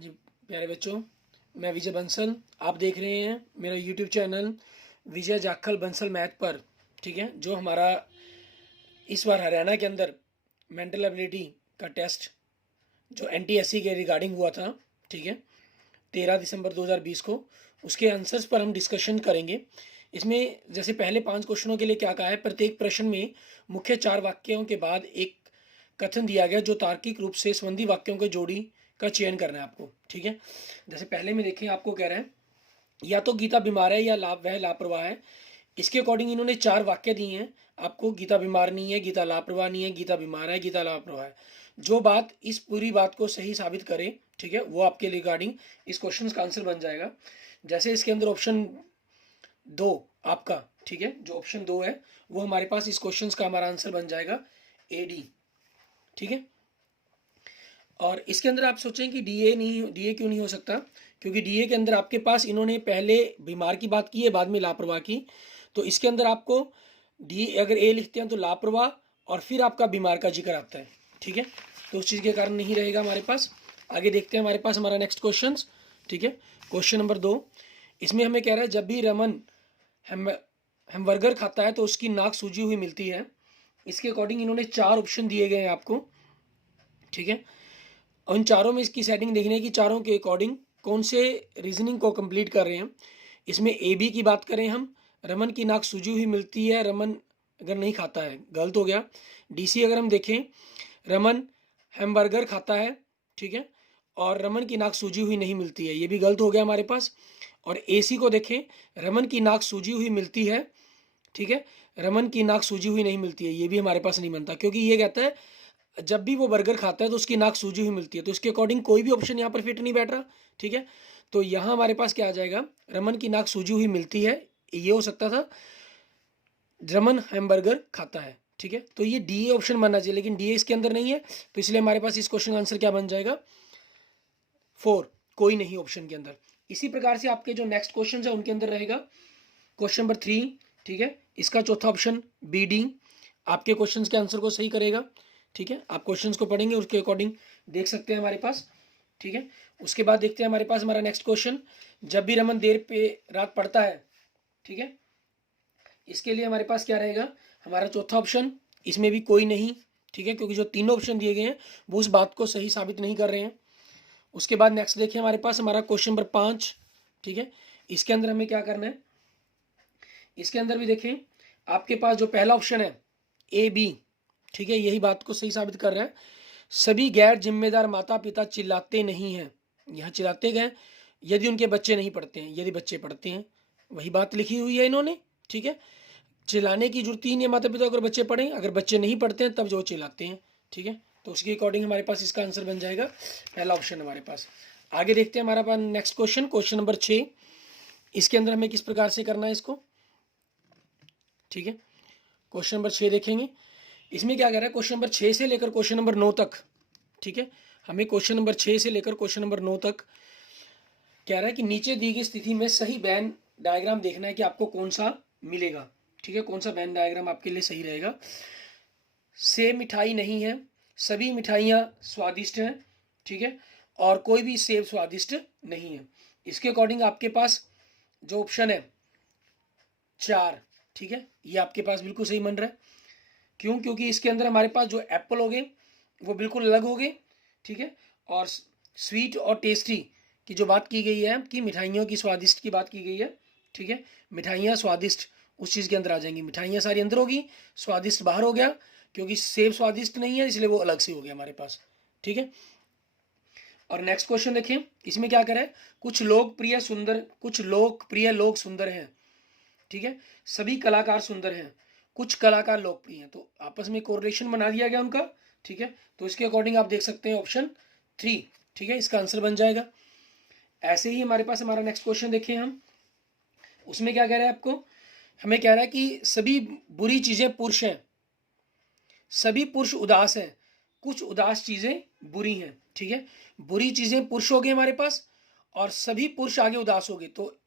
जी प्यारे बच्चों, मैं विजय बंसल। आप देख रहे हैं मेरा यूट्यूब चैनल विजय जाखल बंसल मैथ पर। ठीक है, जो हमारा इस बार हरियाणा के अंदर मेंटल एबिलिटी का टेस्ट जो एनटीएससी के रिगार्डिंग हुआ था, ठीक है, 13 दिसंबर 2020 को, उसके आंसर्स पर हम डिस्कशन करेंगे। इसमें जैसे पहले 5 क्वेश्चनों के लिए क्या कहा है, प्रत्येक प्रश्न में मुख्य 4 वाक्यों के बाद एक कथन दिया गया जो तार्किक रूप से संबंधी वाक्यों के जोड़ी का चयन करना है आपको। ठीक है, जैसे पहले में देखें, आपको कह रहे हैं या तो गीता बीमार है या वह लापरवाह है। इसके अकॉर्डिंग इन्होंने 4 वाक्य दिए हैं आपको। गीता बीमार नहीं है, गीता लापरवाह नहीं है, गीता बीमार है, गीता लापरवाह है। जो बात इस पूरी बात को सही साबित करे, ठीक है, वो आपके रिगार्डिंग इस क्वेश्चन का आंसर बन जाएगा। जैसे इसके अंदर ऑप्शन 2 आपका, ठीक है, जो ऑप्शन 2 है वो हमारे पास इस क्वेश्चन का हमारा आंसर बन जाएगा AD। ठीक है, और इसके अंदर आप सोचें कि DA नहीं, DA क्यों नहीं हो सकता, क्योंकि DA के अंदर आपके पास इन्होंने पहले बीमार की बात की है, बाद में लापरवाह की। तो इसके अंदर आपको डी अगर A लिखते हैं तो लापरवाह और फिर आपका बीमार का जिक्र आता है। ठीक है, तो उस चीज़ के कारण नहीं रहेगा हमारे पास। आगे देखते हैं हमारे पास हमारा नेक्स्ट क्वेश्चन। ठीक है, क्वेश्चन नंबर 2, इसमें हमें कह रहा है जब भी रमन हैमबर्गर खाता है तो उसकी नाक सूजी हुई मिलती है। इसके अकॉर्डिंग इन्होंने 4 ऑप्शन दिए गए हैं आपको। ठीक है, उन चारों में इसकी सेटिंग देखने की, चारों के अकॉर्डिंग कौन से रीजनिंग को कंप्लीट कर रहे हैं। इसमें AB की बात करें हम, रमन की नाक सूजी हुई मिलती है, रमन अगर नहीं खाता है, गलत हो गया। DC अगर हम देखें, रमन हैमबर्गर खाता है, ठीक है, और रमन की नाक सूजी हुई नहीं मिलती है, ये भी गलत हो गया हमारे पास। और AC को देखें, रमन की नाक सूजी हुई मिलती है, ठीक है, रमन की नाक सूजी हुई नहीं मिलती है, ये भी हमारे पास नहीं बनता, क्योंकि ये कहता है जब भी वो बर्गर खाता है तो उसकी नाक सूजी हुई मिलती है। तो इसके अकॉर्डिंग कोई भी ऑप्शन यहाँ पर फिट नहीं बैठ रहा। ठीक है, तो यहाँ हमारे पास क्या आ जाएगा, रमन की नाक सूजी हुई मिलती है, ये हो सकता था, रमन हैमबर्गर खाता है। ठीक है, तो ये DA ऑप्शन बनना चाहिए, लेकिन DA इसके अंदर नहीं है, तो इसलिए हमारे पास इस क्वेश्चन का आंसर क्या बन जाएगा, 4, कोई नहीं ऑप्शन के अंदर। इसी प्रकार से आपके जो नेक्स्ट क्वेश्चन है उनके अंदर रहेगा क्वेश्चन नंबर 3। ठीक है, इसका चौथा ऑप्शन BD आपके क्वेश्चंस के आंसर को सही करेगा। ठीक है, आप क्वेश्चंस को पढ़ेंगे, उसके अकॉर्डिंग देख सकते हैं हमारे पास। ठीक है, उसके बाद देखते हैं हमारे पास हमारा नेक्स्ट क्वेश्चन, जब भी रमन देर पे रात पढ़ता है। ठीक है, इसके लिए हमारे पास क्या रहेगा, हमारा चौथा ऑप्शन, इसमें भी कोई नहीं। ठीक है, क्योंकि जो तीनों ऑप्शन दिए गए हैं वो उस बात को सही साबित नहीं कर रहे हैं। उसके बाद नेक्स्ट देखिए हमारे पास हमारा क्वेश्चन नंबर 5। ठीक है, इसके अंदर हमें क्या करना है, इसके अंदर भी देखें, आपके पास जो पहला ऑप्शन है AB, ठीक है, यही बात को सही साबित कर रहा है। सभी गैर जिम्मेदार माता पिता चिल्लाते नहीं हैं, यहाँ चिल्लाते गए यदि उनके बच्चे नहीं पढ़ते हैं, यदि बच्चे पढ़ते हैं, वही बात लिखी हुई है इन्होंने। ठीक है, चिल्लाने की जरूरत ही नहीं है माता पिता अगर बच्चे पढ़ें, अगर बच्चे नहीं पढ़ते हैं तब जो चिल्लाते हैं। ठीक है, तो उसके अकॉर्डिंग हमारे पास इसका आंसर बन जाएगा पहला ऑप्शन हमारे पास। आगे देखते हैं हमारा पास नेक्स्ट क्वेश्चन, क्वेश्चन नंबर 6। इसके अंदर हमें किस प्रकार से करना है इसको। ठीक है, क्वेश्चन नंबर 6 देखेंगे, इसमें क्या कह रहा है, क्वेश्चन नंबर 6 से लेकर क्वेश्चन नंबर 9 तक। ठीक है, हमें क्वेश्चन नंबर 6 से लेकर क्वेश्चन नंबर 9 तक कह रहा है कि नीचे दी गई स्थिति में सही वेन डायग्राम देखना है कि आपको कौन सा मिलेगा। ठीक है, कौन सा वेन डायग्राम आपके लिए सही रहेगा। सेब मिठाई नहीं है, सभी मिठाइयाँ स्वादिष्ट हैं, ठीक है, और कोई भी सेब स्वादिष्ट नहीं है। इसके अकॉर्डिंग आपके पास जो ऑप्शन है 4, ठीक है, ये आपके पास बिल्कुल सही बन रहा है। क्यों, क्योंकि इसके अंदर हमारे पास जो एप्पल हो गए वो बिल्कुल अलग हो गए। ठीक है, और स्वीट और टेस्टी की जो बात की गई है कि मिठाइयों की स्वादिष्ट की बात की गई है। ठीक है, मिठाइयाँ स्वादिष्ट उस चीज़ के अंदर आ जाएंगी, मिठाइयाँ सारी अंदर होगी, स्वादिष्ट बाहर हो गया, क्योंकि सेब स्वादिष्ट नहीं है इसलिए वो अलग से हो गया हमारे पास। ठीक है, और नेक्स्ट क्वेश्चन देखें, इसमें क्या करें, कुछ लोकप्रिय लोग सुंदर हैं। ठीक है, सभी कलाकार सुंदर हैं, कुछ कलाकार लोकप्रिय हैं, तो आपस में कोरिलेशन बना दिया गया उनका। ठीक है, तो इसके अकॉर्डिंग आप देख सकते हैं ऑप्शन 3, ठीक है, इसका आंसर बन जाएगा। ऐसे ही हमारे पास हमारा नेक्स्ट क्वेश्चन देखें हम, उसमें क्या कह रहा है आपको, हमें कह रहा है कि सभी बुरी चीजें पुरुष हैं, सभी पुरुष उदास हैं, कुछ उदास चीजें बुरी हैं। ठीक है, बुरी चीजें पुरुष हो गए हमारे पास और सभी पुरुष आगे उदास हो गए, तो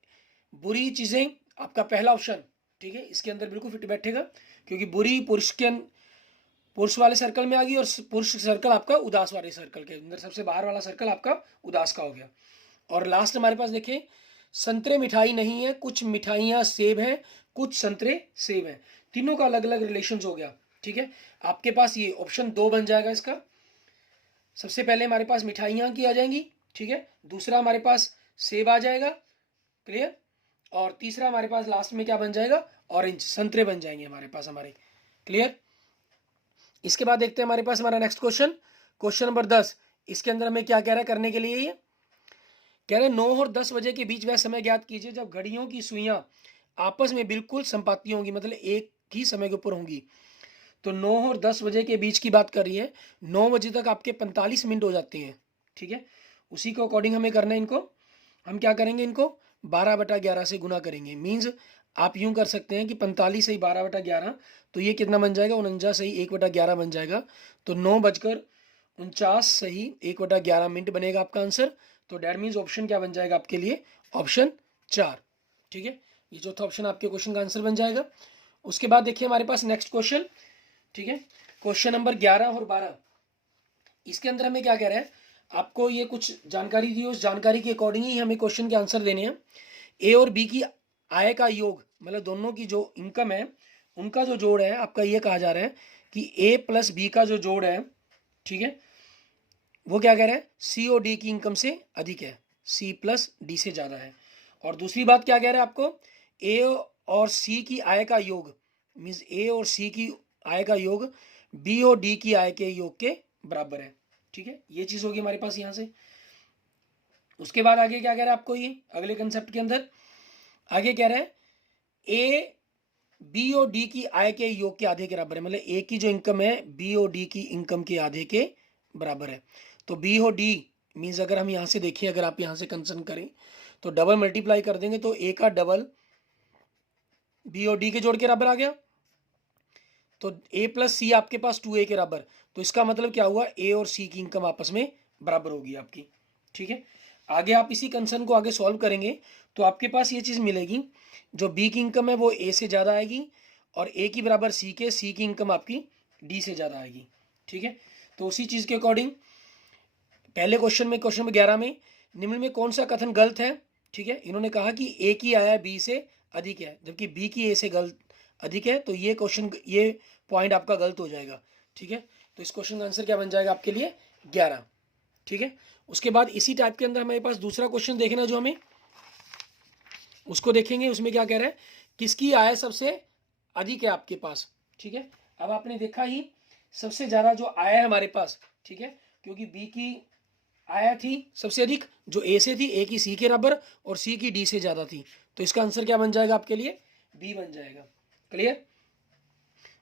बुरी चीजें आपका पहला ऑप्शन, ठीक है, इसके अंदर बिल्कुल फिट बैठेगा, क्योंकि बुरी पुरुष के पुरुष वाले सर्कल में आ गई और पुरुष सर्कल आपका उदास वाले सर्कल के अंदर, सबसे बाहर वाला सर्कल आपका उदास का हो गया। और लास्ट हमारे पास देखिए, संतरे मिठाई नहीं है, कुछ मिठाइयाँ सेब हैं, कुछ संतरे सेब हैं। तीनों का अलग अलग रिलेशन हो गया। ठीक है, आपके पास ये ऑप्शन 2 बन जाएगा इसका। सबसे पहले हमारे पास मिठाइयाँ की आ जाएंगी, ठीक है, दूसरा हमारे पास सेब आ जाएगा, क्लियर, और तीसरा हमारे पास लास्ट में क्या बन जाएगा, ऑरेंज, संतरे बन जाएंगे हमारे पास, हमारे, क्लियर। इसके बाद देखते हैं हमारे पास हमारा नेक्स्ट क्वेश्चन, क्वेश्चन नंबर 10। इसके अंदर हमें क्या कह रहा है करने के लिए, ये कह रहे हैं 9 और 10 बजे के बीच वह समय ज्ञात कीजिए जब घड़ियों की सुइयां आपस में बिल्कुल संपाती होंगी, मतलब एक ही समय के ऊपर होंगी। तो 9 और 10 बजे के बीच की बात कर रही है। 9 बजे तक आपके 45 मिनट हो जाते हैं, ठीक है, उसी को अकॉर्डिंग हमें करना है इनको। हम क्या करेंगे, इनको 12/11 से गुना करेंगे। मीन्स आप यूं कर सकते हैं कि 45 सही 12/11, तो ये कितना बन जाएगा, 49 सही 1/11 बन जाएगा। तो 9:49 सही 1/11 मिनट बनेगा आपका आंसर। तो डैट मीन्स ऑप्शन क्या बन जाएगा आपके लिए, ऑप्शन 4, ठीक है, ये चौथा ऑप्शन आपके क्वेश्चन का आंसर बन जाएगा। उसके बाद देखिए हमारे पास नेक्स्ट क्वेश्चन, ठीक है, क्वेश्चन नंबर 11 और 12। इसके अंदर हमें क्या कह रहा है, आपको ये कुछ जानकारी दी, उस जानकारी के अकॉर्डिंग ही हमें क्वेश्चन के आंसर देने हैं। ए और बी की आय का योग, मतलब दोनों की जो इनकम है उनका जो जोड़ है, आपका ये कहा जा रहा है कि ए प्लस बी का जो जोड़ है, ठीक है, वो क्या कह रहा है, सी और डी की इनकम से अधिक है, सी प्लस डी से ज़्यादा है। और दूसरी बात क्या कह रहा है आपको, ए और सी की आय का योग, मीन्स ए और सी की आय का योग बी और डी की आय के योग के बराबर है, ठीक है, ये चीज़ होगी हमारे पास यहाँ से। उसके बाद आगे क्या कह रहा है आपको, ये अगले कंसेप्ट के अंदर आगे कह रहा है ए बी और डी की आय के योग के आधे के बराबर है, मतलब ए की जो इनकम है बी और डी की इनकम के आधे के बराबर है। तो बी और डी मीन्स अगर हम यहाँ से देखें, अगर आप यहाँ से कंसर्न करें तो डबल मल्टीप्लाई कर देंगे तो ए का डबल बी और डी के जोड़ के बराबर आ गया। तो ए प्लस सी आपके पास 2a के बराबर, तो इसका मतलब क्या हुआ, ए और सी की इनकम आपस में बराबर होगी आपकी, ठीक है। आगे आप इसी कंसर्न को आगे सॉल्व करेंगे तो आपके पास ये चीज़ मिलेगी, जो बी की इनकम है वो ए से ज़्यादा आएगी और ए की बराबर सी के, सी की इनकम आपकी डी से ज़्यादा आएगी, ठीक है। तो उसी चीज़ के अकॉर्डिंग पहले क्वेश्चन में, क्वेश्चन नंबर 11 में निम्न में कौन सा कथन गलत है, ठीक है, इन्होंने कहा कि ए की आय बी से अधिक है जबकि बी की ए से गलत अधिक है, तो ये क्वेश्चन, ये पॉइंट आपका गलत हो जाएगा, ठीक है। तो इस क्वेश्चन का आंसर क्या बन जाएगा आपके लिए, 11, ठीक है। उसके बाद इसी टाइप के अंदर हमारे पास दूसरा क्वेश्चन देखना, जो हमें उसको देखेंगे। उसमें क्या कह रहा है, किसकी आय सबसे अधिक है आपके पास, ठीक है। अब आपने देखा ही सबसे ज़्यादा जो आय है हमारे पास, ठीक है, क्योंकि बी की आय थी सबसे अधिक जो ए से थी, ए की सी के बराबर और सी की डी से ज़्यादा थी, तो इसका आंसर क्या बन जाएगा आपके लिए, बी बन जाएगा, क्लियर।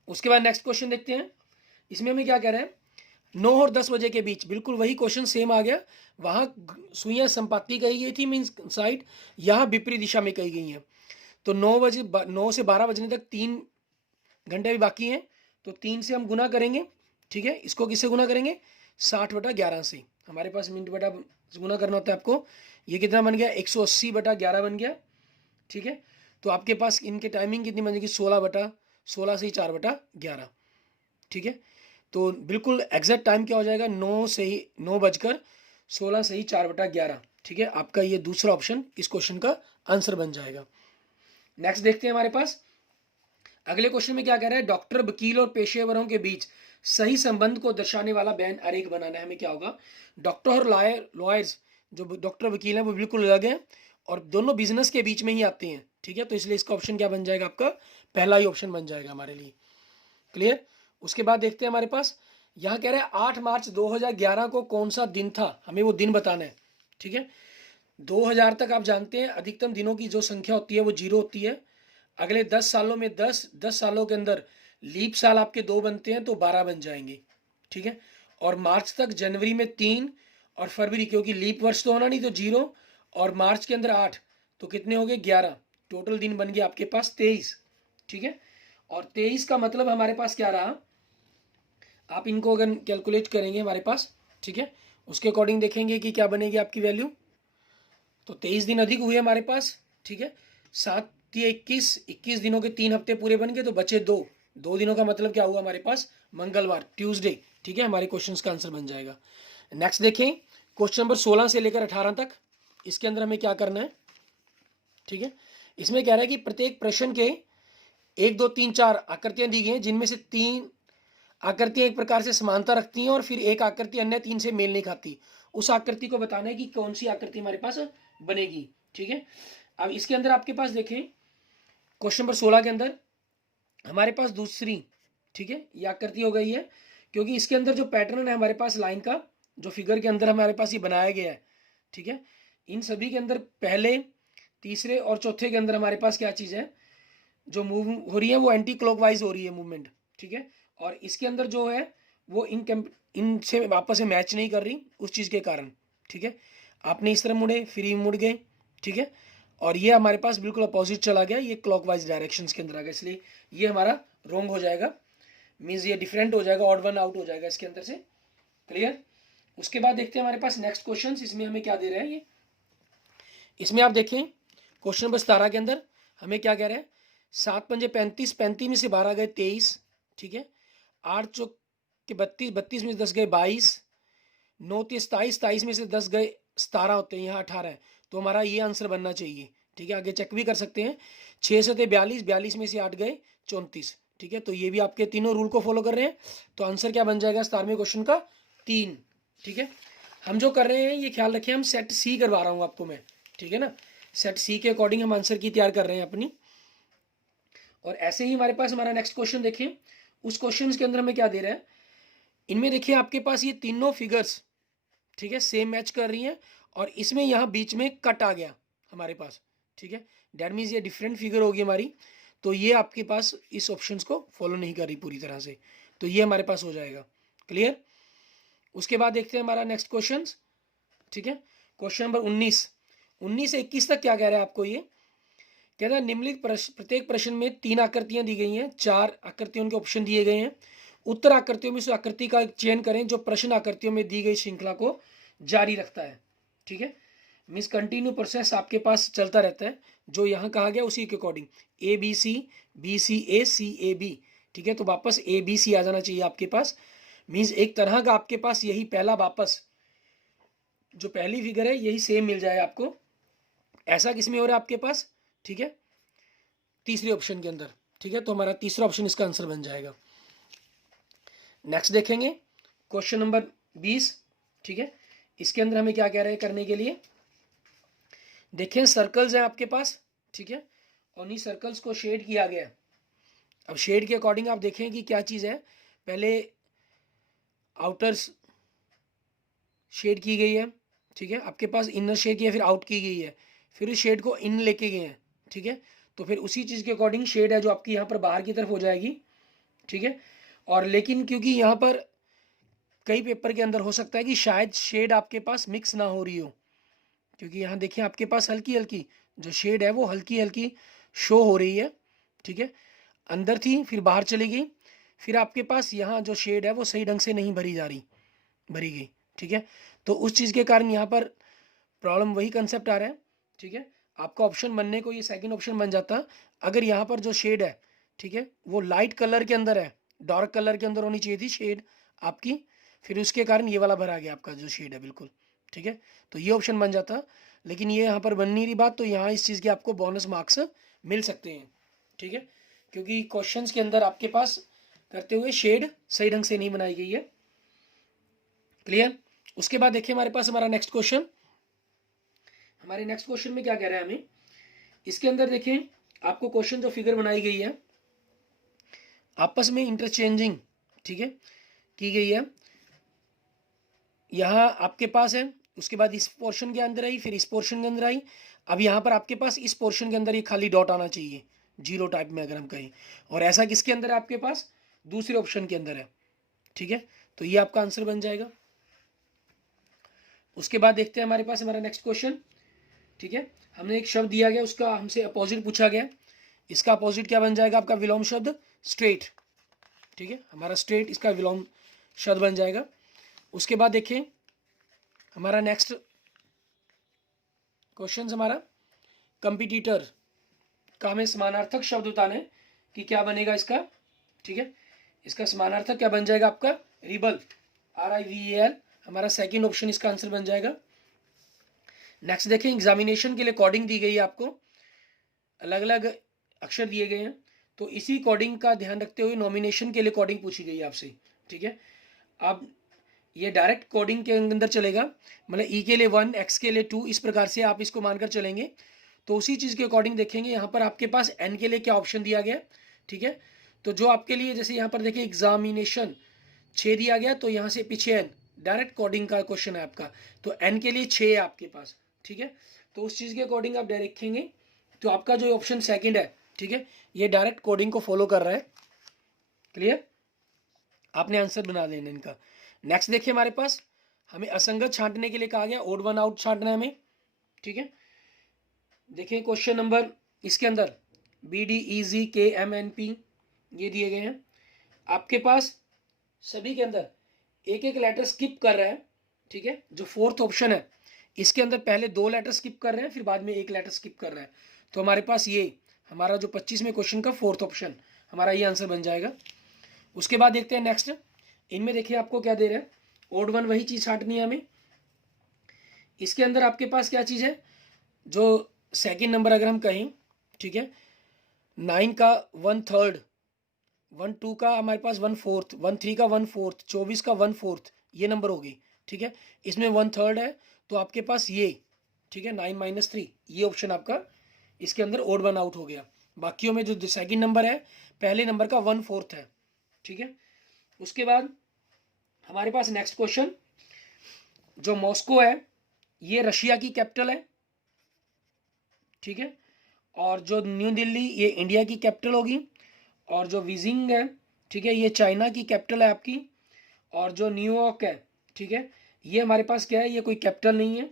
उसके बाद नेक्स्ट क्वेश्चन देखते हैं। इसमें हमें क्या कह रहे हैं, 9 और 10 बजे के बीच, बिल्कुल वही क्वेश्चन सेम आ गया, वहाँ सुइयाँ संपाती कही गई थी, मीन्स साइड, यहाँ विपरीत दिशा में कही गई हैं। तो 9 से 12 बजने तक 3 घंटे भी बाकी हैं, तो 3 से हम गुना करेंगे, ठीक है। इसको किससे गुना करेंगे, 60/11 से, हमारे पास मिनट बटा गुना करना होता है आपको। ये कितना बन गया, 180/11 बन गया, ठीक है। तो आपके पास इनके टाइमिंग कितनी बनेगी, 16 से ही 4/11, ठीक है। तो बिल्कुल एग्जैक्ट टाइम क्या हो जाएगा, 9:16 से ही 4/11, ठीक है। आपका ये दूसरा ऑप्शन इस क्वेश्चन का आंसर बन जाएगा। नेक्स्ट देखते हैं हमारे पास अगले क्वेश्चन में क्या कह रहा है, डॉक्टर, वकील और पेशेवरों के बीच सही संबंध को दर्शाने वाला बैन आरेख बनाना है। हमें क्या होगा, डॉक्टर और लॉयर्स, जो डॉक्टर वकील हैं वो बिल्कुल अलग हैं और दोनों बिजनेस के बीच में ही आते हैं, ठीक है। तो इसलिए इसका ऑप्शन क्या बन जाएगा, आपका पहला ही ऑप्शन बन जाएगा हमारे लिए, क्लियर। उसके बाद देखते हैं हमारे पास यहाँ कह रहे हैं 8 मार्च 2011 को कौन सा दिन था, हमें वो दिन बताना है, ठीक है। 2000 तक आप जानते हैं अधिकतम दिनों की जो संख्या होती है वो 0 होती है। अगले 10 सालों में 10 सालों के अंदर लीप साल आपके 2 बनते हैं तो 12 बन जाएंगे, ठीक है। और मार्च तक जनवरी में 3 और फरवरी, क्योंकि लीप वर्ष तो होना नहीं, तो 0 और मार्च के अंदर 8, तो कितने हो गए, 11, टोटल दिन बन गए आपके पास 23, ठीक है। और 23 का मतलब हमारे पास क्या रहा, आप इनको अगर कैलकुलेट करेंगे हमारे पास, ठीक है, उसके अकॉर्डिंग देखेंगे कि क्या बनेगी आपकी वैल्यू। तो 23 दिन अधिक हुए हमारे पास, ठीक है, 7 या 21 दिनों के 3 हफ्ते पूरे बन गए, तो बचे 2, 2 दिनों का मतलब क्या हुआ हमारे पास, मंगलवार, ट्यूसडे। ठीक है, हमारे क्वेश्चन का आंसर बन जाएगा। नेक्स्ट देखें, क्वेश्चन नंबर 16 से लेकर 18 तक, इसके अंदर हमें क्या करना है। ठीक है, इसमें कह रहा है कि प्रत्येक प्रश्न के 1 2 3 4 आकृतियां दी गई हैं, जिनमें से 3 आकृतियां एक प्रकार से समानता रखती हैं और फिर एक आकृति अन्य 3 से मेल नहीं खाती। उस आकृति को बताना है कि कौन सी आकृति हमारे पास बनेगी। ठीक है, अब इसके अंदर आपके पास देखें, क्वेश्चन नंबर 16 के अंदर हमारे पास दूसरी, ठीक है, ये आकृति हो गई है, क्योंकि इसके अंदर जो पैटर्न है हमारे पास लाइन का, जो फिगर के अंदर हमारे पास ये बनाया गया है। ठीक है, इन सभी के अंदर पहले, तीसरे और चौथे के अंदर हमारे पास क्या चीज़ है, जो मूव हो रही है वो एंटी क्लॉकवाइज हो रही है मूवमेंट। ठीक है, और इसके अंदर जो है वो इनसे वापस से मैच नहीं कर रही उस चीज़ के कारण। ठीक है, आपने इस तरह मुड़े, फिर ये मुड़ गए। ठीक है, और ये हमारे पास बिल्कुल अपोजिट चला गया, ये क्लॉकवाइज डायरेक्शन के अंदर आ गया, इसलिए ये हमारा रॉन्ग हो जाएगा, मीन्स ये डिफरेंट हो जाएगा, ऑड वन आउट हो जाएगा इसके अंदर से। क्लियर। उसके बाद देखते हैं हमारे पास नेक्स्ट क्वेश्चन, इसमें हमें क्या दे रहा है ये। इसमें आप देखें क्वेश्चन नंबर 17 के अंदर हमें क्या कह रहा है, 7 पंजे 35, 35 में से 12 गए 23। ठीक है, 8 चौक के 32, 32 में से 10 गए 22, 9 3 27, 27 में से 10 गए 17 होते हैं, यहाँ 18 है, तो हमारा ये आंसर बनना चाहिए। ठीक है, आगे चेक भी कर सकते हैं, 6 से 42, 42 में से 8 गए 34। ठीक है, तो ये भी आपके तीनों रूल को फॉलो कर रहे हैं, तो आंसर क्या बन जाएगा 17वें क्वेश्चन का 3। ठीक है, हम जो कर रहे हैं ये ख्याल रखें, हम सेट सी करवा रहा हूँ आपको मैं। ठीक है ना, सेट सी के अकॉर्डिंग हम आंसर की तैयार कर रहे हैं अपनी। और ऐसे ही हमारे पास हमारा नेक्स्ट क्वेश्चन देखिए, उस क्वेश्चन के अंदर हमें क्या दे रहा है, इनमें देखिए आपके पास ये तीनों फिगर्स, ठीक है, सेम मैच कर रही हैं, और इसमें यहाँ बीच में कट आ गया हमारे पास। ठीक है, डैट मीन्स ये डिफरेंट फिगर होगी हमारी, तो ये आपके पास इस ऑप्शंस को फॉलो नहीं कर रही पूरी तरह से, तो ये हमारे पास हो जाएगा। क्लियर। उसके बाद देखते हैं हमारा नेक्स्ट क्वेश्चन। ठीक है, क्वेश्चन नंबर 19 से 21 तक क्या कह रहा है आपको, ये कह रहा है निम्नलिखित प्रत्येक प्रश्न में 3 आकृतियां दी गई हैं, 4 आकृतियों के ऑप्शन दिए गए हैं, उत्तर आकृतियों में से आकृति का चयन करें जो प्रश्न आकृतियों में दी गई श्रृंखला को जारी रखता है। ठीक है, मीन्स कंटिन्यू प्रोसेस आपके पास चलता रहता है, जो यहाँ कहा गया उसी के according, B C A C A B. ठीक है, तो वापस ए बी सी आ जाना चाहिए आपके पास, मीन्स एक तरह का आपके पास यही पहला वापस जो पहली फिगर है यही सेम मिल जाए आपको। ऐसा किसमें हो रहा है आपके पास, ठीक है, तीसरे ऑप्शन के अंदर। ठीक है, तो हमारा तीसरा ऑप्शन इसका आंसर बन जाएगा। नेक्स्ट देखेंगे क्वेश्चन नंबर 20। ठीक है, इसके अंदर हमें क्या कह रहे हैं करने के लिए, देखें सर्कल्स हैं आपके पास। ठीक है, और इन सर्कल्स को शेड किया गया है। अब शेड के अकॉर्डिंग आप देखें कि क्या चीज़ है, पहले आउटर्स शेड की गई है। ठीक है, आपके पास इनर शेड की है, फिर आउट की गई है, फिर इस शेड को इन लेके गए हैं। ठीक है, तो फिर उसी चीज़ के अकॉर्डिंग शेड है जो आपकी यहाँ पर बाहर की तरफ हो जाएगी। ठीक है, और लेकिन क्योंकि यहाँ पर कई पेपर के अंदर हो सकता है कि शायद शेड आपके पास मिक्स ना हो रही हो, क्योंकि यहाँ देखिए आपके पास हल्की हल्की जो शेड है वो हल्की हल्की शो हो रही है। ठीक है, अंदर थी फिर बाहर चली गई, फिर आपके पास यहाँ जो शेड है वो सही ढंग से नहीं भरी गई। ठीक है, तो उस चीज़ के कारण यहाँ पर प्रॉब्लम वही कंसेप्ट आ रहा है। ठीक है, आपका ऑप्शन बनने को ये सेकंड ऑप्शन बन जाता अगर यहाँ पर जो शेड है, ठीक है, वो लाइट कलर के अंदर है, डार्क कलर के अंदर होनी चाहिए थी शेड आपकी, फिर उसके कारण ये वाला भरा गया आपका जो शेड है बिल्कुल। ठीक है, तो ये ऑप्शन बन जाता, लेकिन ये यहाँ पर बन नहीं रही बात, तो यहाँ इस चीज़ के आपको बोनस मार्क्स मिल सकते हैं। ठीक है, क्योंकि क्वेश्चंस के अंदर आपके पास करते हुए शेड सही ढंग से नहीं बनाई गई है। क्लियर। उसके बाद देखिए हमारे पास हमारा नेक्स्ट क्वेश्चन, हमारे नेक्स्ट क्वेश्चन में क्या कह रहा है हमें, इसके अंदर देखें आपको क्वेश्चन जो फिगर बनाई गई है आपस में इंटरचेंजिंग, ठीक है, की गई है। यहाँ आपके पास है, उसके बाद इस पोर्शन के अंदर आई, फिर इस पोर्शन के अंदर आई, अब यहाँ पर आपके पास इस पोर्शन के अंदर ये खाली डॉट आना चाहिए, जीरो टाइप में अगर हम कहें, और ऐसा किसके अंदर है आपके पास, दूसरे ऑप्शन के अंदर है। ठीक है, तो ये आपका आंसर बन जाएगा। उसके बाद देखते हैं हमारे पास हमारा नेक्स्ट क्वेश्चन। ठीक है, हमने एक शब्द दिया गया, उसका हमसे अपोजिट पूछा गया, इसका अपोजिट क्या बन जाएगा आपका विलोम शब्द स्ट्रेट। ठीक है, हमारा स्ट्रेट इसका विलोम शब्द बन जाएगा। उसके बाद देखें हमारा नेक्स्ट क्वेश्चन हमारा कंपिटिटर का हमें समानार्थक शब्द बताना है कि क्या बनेगा इसका। ठीक है, इसका समानार्थक क्या बन जाएगा आपका, रिबल, RIVAL, हमारा सेकंड ऑप्शन इसका आंसर बन जाएगा। नेक्स्ट देखें, एग्जामिनेशन के लिए कोडिंग दी गई है आपको, अलग अलग अक्षर दिए गए हैं, तो इसी कोडिंग का ध्यान रखते हुए नॉमिनेशन के लिए कोडिंग पूछी गई है आपसे। ठीक है, आप ये डायरेक्ट कोडिंग के अंदर चलेगा, मतलब ई के लिए 1, एक्स के लिए 2, इस प्रकार से आप इसको मानकर चलेंगे। तो उसी चीज़ के अकॉर्डिंग देखेंगे यहाँ पर आपके पास एन के लिए क्या ऑप्शन दिया गया। ठीक है, तो जो आपके लिए, जैसे यहाँ पर देखिए एग्जामिनेशन 6 दिया गया, तो यहाँ से पीछे एन, डायरेक्ट कोडिंग का क्वेश्चन है आपका, तो एन के लिए 6 है आपके पास। ठीक है, तो उस चीज़ के अकॉर्डिंग आप डायरेक्ट देखेंगे, तो आपका जो ऑप्शन सेकंड है, ठीक है, ये डायरेक्ट कोडिंग को फॉलो कर रहा है। क्लियर, आपने आंसर बना लेना इनका। नेक्स्ट देखिए, हमारे पास हमें असंगत छांटने के लिए कहा गया, ओड वन आउट छांटना है हमें। ठीक है, देखिए क्वेश्चन नंबर इसके अंदर BDEZKMNP ये दिए गए हैं, आपके पास सभी के अंदर एक एक लेटर स्किप कर रहा है। ठीक है, जो फोर्थ ऑप्शन है इसके अंदर पहले 2 लेटर स्किप कर रहे हैं, फिर बाद में 1 लेटर स्किप कर रहा है, तो हमारे पास ये हमारा जो 25वें क्वेश्चन का फोर्थ ऑप्शन हमारा ये आंसर बन जाएगा। उसके बाद देखते हैं नेक्स्ट, इनमें देखिए आपको क्या दे रहे हैं, ओड वन वही चीज़ छांटनी है हमें। इसके अंदर आपके पास क्या चीज़ है, जो सेकंड नंबर अगर हम कहें, ठीक है, 9 का 1/3, 1/2 का हमारे पास 1/4, 1/3 का 1/4, 24 का 1/4, ये नंबर होगी। ठीक है, इसमें 1/3 है, तो आपके पास ये, ठीक है, 9 - 3, ये ऑप्शन आपका इसके अंदर ओड वन आउट हो गया। बाकियों में जो सेकंड नंबर है पहले नंबर का 1/4 है। ठीक है, उसके बाद हमारे पास नेक्स्ट क्वेश्चन, जो मॉस्को है ये रशिया की कैपिटल है। ठीक है, और जो न्यू दिल्ली ये इंडिया की कैपिटल होगी, और जो बीजिंग है, ठीक है, ये चाइना की कैपिटल है आपकी, और जो न्यूयॉर्क है, ठीक है, ये हमारे पास क्या है, ये कोई कैपिटल नहीं है,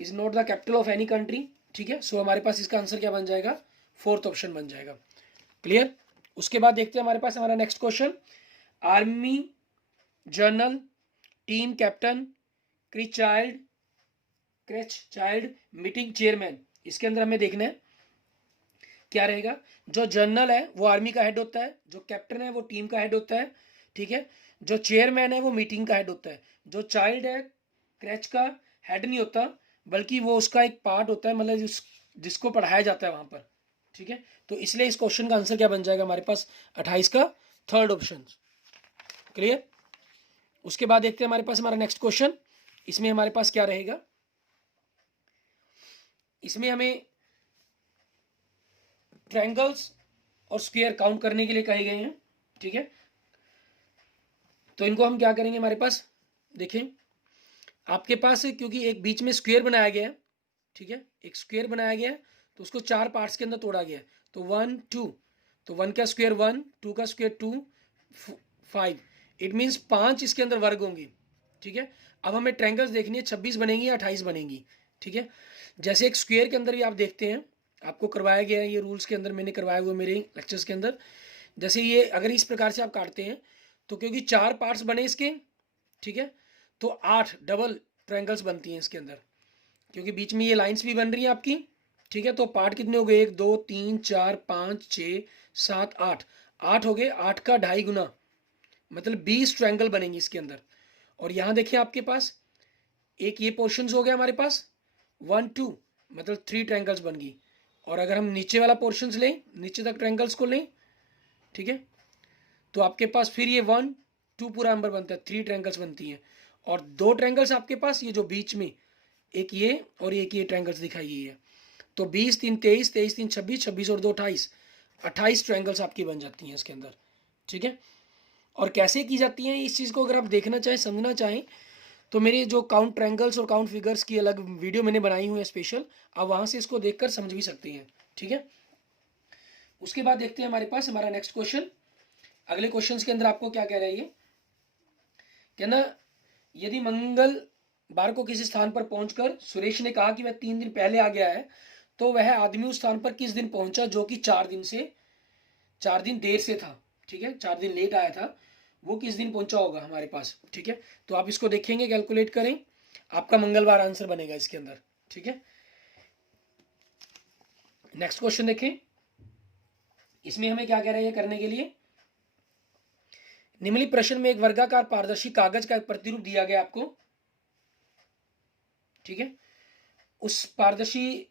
is not the capital of any country. ठीक है, सो हमारे पास इसका आंसर क्या बन जाएगा, फोर्थ ऑप्शन बन जाएगा। क्लियर, उसके बाद देखते हैं हमारे पास हमारा next question, army general team captain creche child meeting chairman, इसके अंदर हमें देखना है क्या रहेगा। जो जनरल है वो आर्मी का हेड होता है, जो कैप्टन है वो टीम का हेड होता है। ठीक है, जो चेयरमैन है वो मीटिंग का हेड होता है। जो चाइल्ड है क्रैच का हेड नहीं होता, बल्कि वो उसका एक पार्ट होता है, मतलब जिसको पढ़ाया जाता है वहां पर। ठीक है, तो इसलिए इस क्वेश्चन का आंसर क्या बन जाएगा हमारे पास 28 का थर्ड ऑप्शन। क्लियर, उसके बाद देखते हैं हमारे पास हमारा नेक्स्ट क्वेश्चन, इसमें हमारे पास क्या रहेगा, इसमें हमें ट्रायंगल्स और स्क्वायर काउंट करने के लिए कहे गए हैं। ठीक है, तो इनको हम क्या करेंगे, हमारे पास देखें आपके पास, क्योंकि एक बीच में स्क्वायर बनाया गया है, ठीक है, एक स्क्वायर बनाया गया है, तो उसको 4 पार्ट्स के अंदर तोड़ा गया है, तो 1 2, तो 1 का स्क्वायर 1, 2 का स्क्वायर 2, 5, इट मीन्स 5 इसके अंदर वर्ग होंगी। ठीक है, अब हमें ट्रायंगल्स देखनी है, 26 बनेंगी या 28 बनेंगी। ठीक है, जैसे एक स्क्वायर के अंदर भी आप देखते हैं, आपको करवाया गया है, ये रूल्स के अंदर मैंने करवाया हुआ मेरे लेक्चर्स के अंदर, जैसे ये अगर इस प्रकार से आप काटते हैं, तो क्योंकि 4 पार्ट्स बने इसके, ठीक है, तो 8 डबल ट्रायंगल्स बनती हैं इसके अंदर, क्योंकि बीच में ये लाइंस भी बन रही हैं आपकी। ठीक है, तो पार्ट कितने हो गए, 1 2 3 4 5 6 7 8, 8 हो गए, 8 का 2.5 गुना, मतलब 20 ट्रायंगल बनेंगे इसके अंदर। और यहाँ देखिए आपके पास एक ये पोर्शंस हो गया हमारे पास 1 2, मतलब 3 ट्रायंगल्स बन गई। और अगर हम नीचे वाला पोर्शंस लें, नीचे तक ट्रायंगल्स को लें, ठीक है, तो आपके पास फिर ये 1 2 पूरा नंबर बनता है, 3 ट्रायंगल्स बनती हैं। और 2 ट्रायंगल्स आपके पास ये जो बीच में एक ये और एक ये ट्रायंगल्स दिखाई गई है, तो 20 3 23, 23 3 26, 26 और 2 28, 28 ट्रायंगल्स आपकी बन जाती हैं इसके अंदर। ठीक है, और कैसे की जाती हैं इस चीज़ को अगर आप देखना चाहें, समझना चाहें, तो मेरे जो काउंट ट्रायंगल्स और काउंट फिगर्स की अलग वीडियो मैंने बनाई हुई है स्पेशल, आप वहाँ से इसको देखकर समझ भी सकते हैं। ठीक है, उसके बाद देखते हैं हमारे पास हमारा नेक्स्ट क्वेश्चन। अगले क्वेश्चन के अंदर आपको क्या कह रहा है ये, कहना यदि मंगलवार को किसी स्थान पर पहुंचकर सुरेश ने कहा कि वह 3 दिन पहले आ गया है, तो वह आदमी उस स्थान पर किस दिन पहुंचा जो कि 4 दिन देर से था। ठीक है, 4 दिन लेट आया था, वो किस दिन पहुंचा होगा हमारे पास। ठीक है, तो आप इसको देखेंगे, कैलकुलेट करें, आपका मंगलवार आंसर बनेगा इसके अंदर। ठीक है, नेक्स्ट क्वेश्चन देखें, इसमें हमें क्या कह रहा है ये करने के लिए, निम्नलिखित प्रश्न में एक वर्गाकार पारदर्शी कागज का एक प्रतिरूप दिया गया आपको, ठीक है। उस पारदर्शी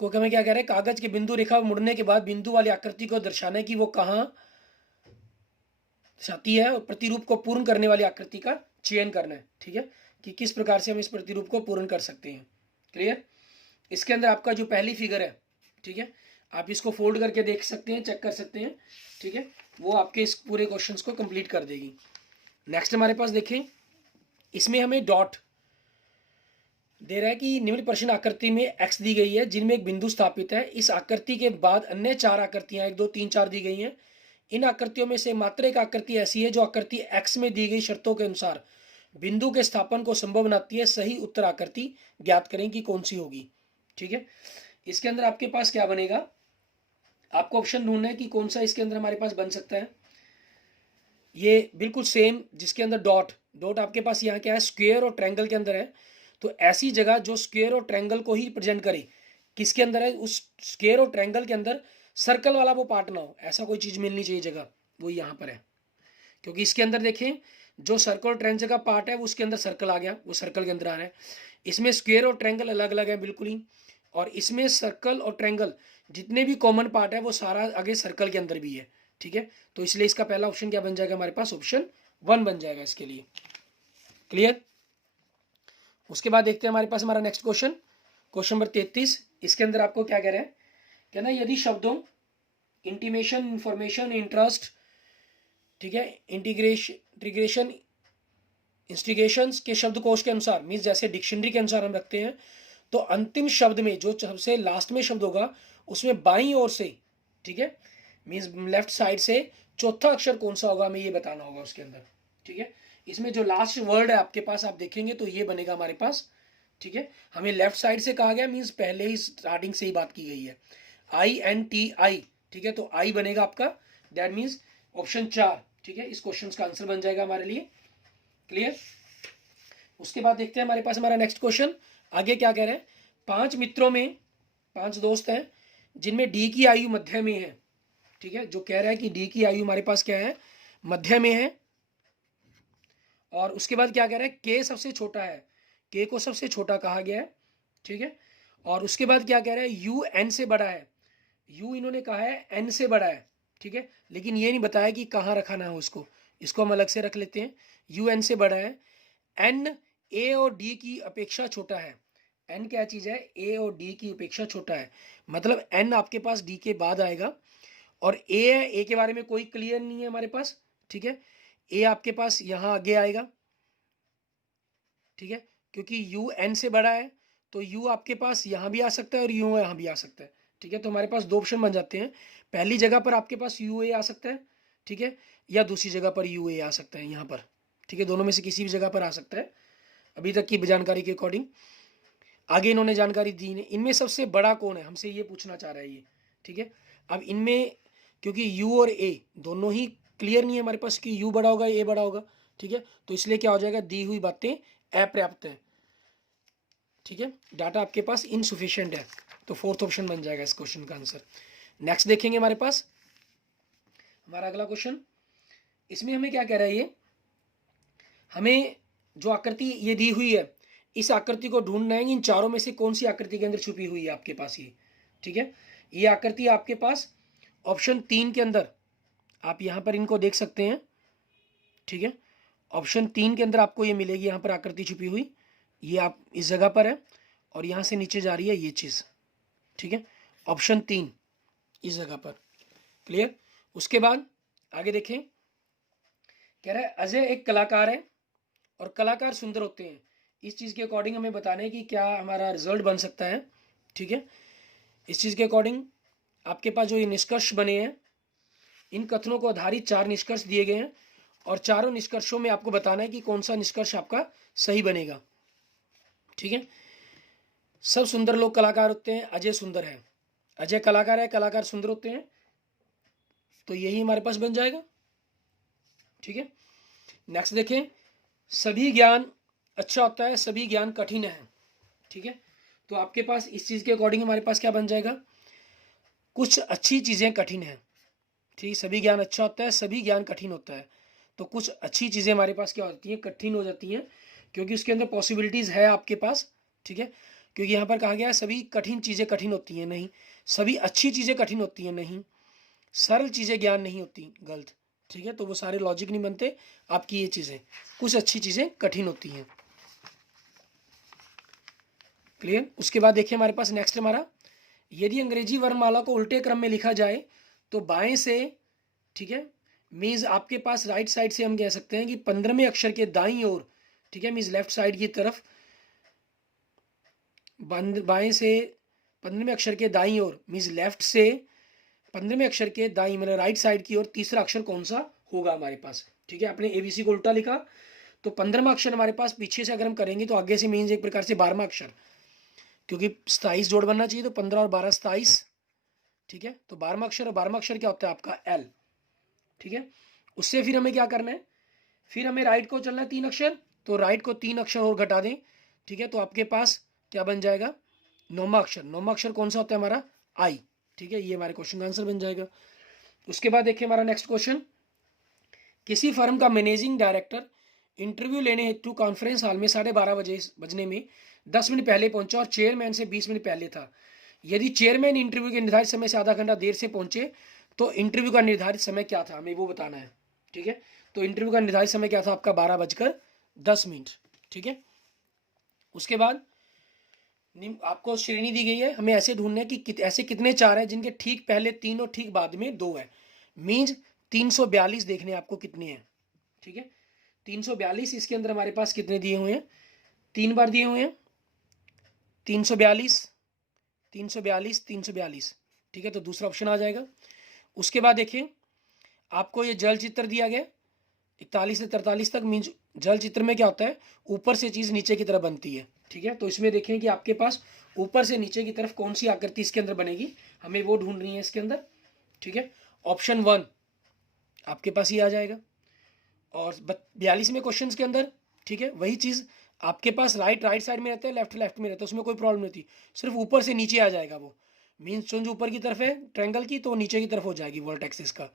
को हमें क्या कह रहे हैं, कागज के बिंदु रेखा मुड़ने के बाद बिंदु वाली आकृति को दर्शाना है कि वो कहाँ दर्शाती है, और प्रतिरूप को पूर्ण करने वाली आकृति का चयन करना है, ठीक है, कि किस प्रकार से हम इस प्रतिरूप को पूर्ण कर सकते हैं। क्लियर। इसके अंदर आपका जो पहली फिगर है, ठीक है, आप इसको फोल्ड करके देख सकते हैं, चेक कर सकते हैं, ठीक है, वो आपके इस पूरे क्वेश्चंस को कंप्लीट कर देगी। नेक्स्ट हमारे पास देखें, इसमें हमें डॉट दे रहा है कि निम्न प्रश्न आकृति में एक्स दी गई है जिनमें एक बिंदु स्थापित है। इस आकृति के बाद अन्य 4 आकृतियां 1 2 3 4 दी गई हैं। इन आकृतियों में से मात्र एक आकृति ऐसी है जो आकृति एक्स में दी गई शर्तों के अनुसार बिंदु के स्थापन को संभव बनाती है। सही उत्तर आकृति ज्ञात करें कि कौन सी होगी, ठीक है। इसके अंदर आपके पास क्या बनेगा, आपको ऑप्शन ढूंढना है कि कौन सा इसके अंदर हमारे पास बन सकता है। ये बिल्कुल सेम जिसके अंदर डॉट डॉट आपके पास यहाँ क्या है, स्क्वायर और ट्रायंगल के अंदर है, तो ऐसी जगह जो स्क्वायर और ट्रायंगल को ही रिप्रेजेंट करे, किसके अंदर है, उस स्क्वायर और ट्रायंगल के अंदर सर्कल वाला वो पार्ट ना हो, ऐसा कोई चीज मिलनी चाहिए जगह, वो यहाँ पर है। क्योंकि इसके अंदर देखें जो सर्कल और ट्रायंगल का पार्ट है वो उसके अंदर सर्कल आ गया, वो सर्कल के अंदर आ रहा है। इसमें स्क्वायर और ट्रायंगल अलग अलग है बिल्कुल ही, और इसमें सर्कल और ट्रायंगल जितने भी कॉमन पार्ट है वो सारा आगे सर्कल के अंदर भी है, ठीक है। तो इसलिए इसका पहला ऑप्शन क्या बन जाएगा हमारे पास, ऑप्शन 1 बन जाएगा इसके लिए। क्लियर। उसके बाद देखते हैं हमारे पास हमारा नेक्स्ट क्वेश्चन, क्वेश्चन नंबर 33। इसके अंदर आपको क्या कह रहे हैं, कहना यदि शब्दों इंटीमेशन, इंफॉर्मेशन, इंटरेस्ट, ठीक है, इंटीग्रेशन, इंस्टिगेशंस के शब्दकोश के अनुसार, मीन्स जैसे डिक्शनरी के अनुसार हम रखते हैं, तो अंतिम शब्द में जो सबसे लास्ट में शब्द होगा उसमें बाईं ओर से, ठीक है, मीन्स लेफ्ट साइड से चौथा अक्षर कौन सा होगा हमें ये बताना होगा उसके अंदर, ठीक है। इसमें जो लास्ट वर्ड है आपके पास आप देखेंगे तो ये बनेगा हमारे पास, ठीक है। हमें लेफ्ट साइड से कहा गया, मीन्स पहले ही स्टार्टिंग से ही बात की गई है, INTI, ठीक है, तो आई बनेगा आपका, दैट मीन्स ऑप्शन 4, ठीक है, इस क्वेश्चन का आंसर बन जाएगा हमारे लिए। क्लियर। उसके बाद देखते हैं हमारे पास हमारा नेक्स्ट क्वेश्चन आगे क्या कह रहे हैं, 5 मित्रों में 5 दोस्त हैं जिनमें डी की आयु मध्य में है, ठीक है, जो कह रहा है कि डी की आयु हमारे पास क्या है, मध्य में है। और उसके बाद क्या कह रहा है, के सबसे छोटा है, के को सबसे छोटा कहा गया है, ठीक है। और उसके बाद क्या कह रहा है, यू एन से बड़ा है, यू इन्होंने कहा है एन से बड़ा है, ठीक है, लेकिन ये नहीं बताया कि कहाँ रखाना है उसको, इसको हम अलग से रख लेते हैं, यू एन से बड़ा है। एन ए और डी की अपेक्षा छोटा है, एन क्या चीज़ है, ए और डी की अपेक्षा छोटा है, मतलब एन आपके पास डी के बाद आएगा, और ए है, ए के बारे में कोई क्लियर नहीं है हमारे पास, ठीक है, ए आपके पास यहाँ आगे आएगा, ठीक है, क्योंकि यू एन से बड़ा है तो यू आपके पास यहाँ भी आ सकता है और यू यहाँ भी आ सकता है, ठीक है। तो हमारे पास 2 ऑप्शन बन जाते हैं, पहली जगह पर आपके पास यू ए आ सकता है, ठीक है, या दूसरी जगह पर यू ए आ सकता है यहाँ पर, ठीक है, दोनों में से किसी भी जगह पर आ सकता है अभी तक की जानकारी के अकॉर्डिंग। आगे इन्होंने जानकारी दी है, इनमें सबसे बड़ा कौन है, हमसे ये पूछना चाह रहा है ये, ठीक है। अब इनमें क्योंकि यू और ए दोनों ही क्लियर नहीं है हमारे पास कि यू बड़ा होगा ए बड़ा होगा, ठीक है, तो इसलिए क्या हो जाएगा, दी हुई बातें अपर्याप्त है, ठीक है, डाटा आपके पास इनसुफिशिएंट है, तो 4th ऑप्शन बन जाएगा इस क्वेश्चन का आंसर। नेक्स्ट देखेंगे हमारे पास हमारा अगला क्वेश्चन, इसमें हमें क्या कह रहा है, ये हमें जो आकृति ये दी हुई है इस आकृति को ढूंढना है, इन चारों में से कौन सी आकृति के अंदर छुपी हुई है आपके पास ये, ठीक है। ये आकृति आपके पास ऑप्शन 3 के अंदर, आप यहाँ पर इनको देख सकते हैं, ठीक है, ऑप्शन 3 के अंदर आपको ये मिलेगी, यहाँ पर आकृति छुपी हुई, ये आप इस जगह पर है और यहाँ से नीचे जा रही है ये चीज़, ठीक है, ऑप्शन 3 इस जगह पर। क्लियर। उसके बाद आगे देखें, कह रहा है अजय एक कलाकार है और कलाकार सुंदर होते हैं, इस चीज़ के अकॉर्डिंग हमें बताना है कि क्या हमारा रिजल्ट बन सकता है, ठीक है। इस चीज़ के अकॉर्डिंग आपके पास जो ये निष्कर्ष बने हैं, इन कथनों को आधारित 4 निष्कर्ष दिए गए हैं और चारों निष्कर्षों में आपको बताना है कि कौन सा निष्कर्ष आपका सही बनेगा, ठीक है। सब सुंदर लोग कलाकार होते हैं, अजय सुंदर है, अजय कलाकार है, कलाकार सुंदर होते हैं, तो यही हमारे पास बन जाएगा, ठीक है। नेक्स्ट देखें, सभी ज्ञान अच्छा होता है, सभी ज्ञान कठिन है, ठीक है, तो आपके पास इस चीज़ के अकॉर्डिंग हमारे पास क्या बन जाएगा, कुछ अच्छी चीज़ें कठिन हैं, ठीक, सभी ज्ञान अच्छा होता है, सभी ज्ञान कठिन होता है। तो कुछ अच्छी चीज़ें हमारे पास क्या होती हैं, कठिन हो जाती हैं, क्योंकि उसके अंदर पॉसिबिलिटीज़ है आपके पास, ठीक है। क्योंकि यहाँ पर कहा गया है सभी कठिन चीज़ें कठिन होती हैं, नहीं। सभी अच्छी चीज़ें कठिन होती हैं, नहीं। सरल चीज़ें ज्ञान नहीं होती, गलत, ठीक है। तो वो सारे लॉजिक नहीं बनते आपकी ये चीज़ें, कुछ अच्छी चीज़ें कठिन होती हैं। क्लियर। उसके बाद देखिए हमारे पास नेक्स्ट हमारा, यदि अंग्रेजी वर्णमाला को उल्टे क्रम में लिखा जाए तो बाएं से, ठीक है, मीन्स आपके पास राइट साइड से हम कह सकते हैं कि 15वें अक्षर के दाईं ओर, ठीक है, मीन्स लेफ्ट साइड की तरफ, बाएं से 15वें अक्षर के दाईं ओर मीन्स लेफ्ट से 15वें अक्षर के दाईं मतलब राइट साइड की ओर तीसरा अक्षर कौन सा होगा हमारे पास, ठीक है। आपने एबीसी को उल्टा लिखा तो 15वां अक्षर हमारे पास पीछे से अगर हम करेंगे तो आगे से मीन्स एक प्रकार से 12वां अक्षर, क्योंकि 27 जोड़ बनना चाहिए, तो 15 और 12 27, ठीक है। तो 12वां अक्षर, और 12वां अक्षर क्या होता है आपका एल, ठीक है। उससे फिर हमें क्या करना है, फिर हमें राइट को चलना है 3 अक्षर, तो राइट को 3 अक्षर और घटा दें, ठीक है। तो आपके पास क्या बन जाएगा, 9वां अक्षर। 9वां अक्षर कौन सा होता है हमारा, आई, ठीक है। ये हमारे क्वेश्चन का आंसर बन जाएगा। उसके बाद देखिए हमारा नेक्स्ट क्वेश्चन, किसी फर्म का मैनेजिंग डायरेक्टर इंटरव्यू लेने हेतु कॉन्फ्रेंस हॉल में 12:30 बजने में 10 मिनट पहले पहुंचा और चेयरमैन से 20 मिनट पहले था। यदि चेयरमैन इंटरव्यू के निर्धारित समय से आधा घंटा देर से पहुंचे तो इंटरव्यू का निर्धारित समय क्या था, हमें वो बताना है, ठीक है। तो इंटरव्यू का निर्धारित समय क्या था आपका, 12:10, ठीक है। उसके बाद आपको श्रेणी दी गई है, हमें ऐसे ढूंढना है कि ऐसे कितने चार हैं जिनके ठीक पहले 3 और ठीक बाद में 2 है। मीन्स 342 देखने आपको कितने हैं, ठीक है। 342 इसके अंदर हमारे पास कितने दिए हुए हैं, 3 बार दिए हुए हैं, 342, 342, 342, ठीक है। तो दूसरा ऑप्शन आ जाएगा। उसके बाद देखिए आपको ये जल चित्र दिया गया 41 से 43 तक, मीन्स जल चित्र में क्या होता है, ऊपर से चीज नीचे की तरफ बनती है, ठीक है। तो इसमें देखें कि आपके पास ऊपर से नीचे की तरफ कौन सी आकृति इसके अंदर बनेगी, हमें वो ढूंढनी है इसके अंदर, ठीक है। ऑप्शन 1 आपके पास ही आ जाएगा। और 42वें क्वेश्चन के अंदर, ठीक है, वही चीज आपके पास राइट साइड में रहता है, लेफ्ट में रहता है, उसमें कोई प्रॉब्लम नहीं थी, सिर्फ ऊपर से नीचे आ जाएगा वो। मीन्स चुंज ऊपर की तरफ है ट्रायंगल की, तो नीचे की तरफ हो जाएगी वर्टेक्सिस का।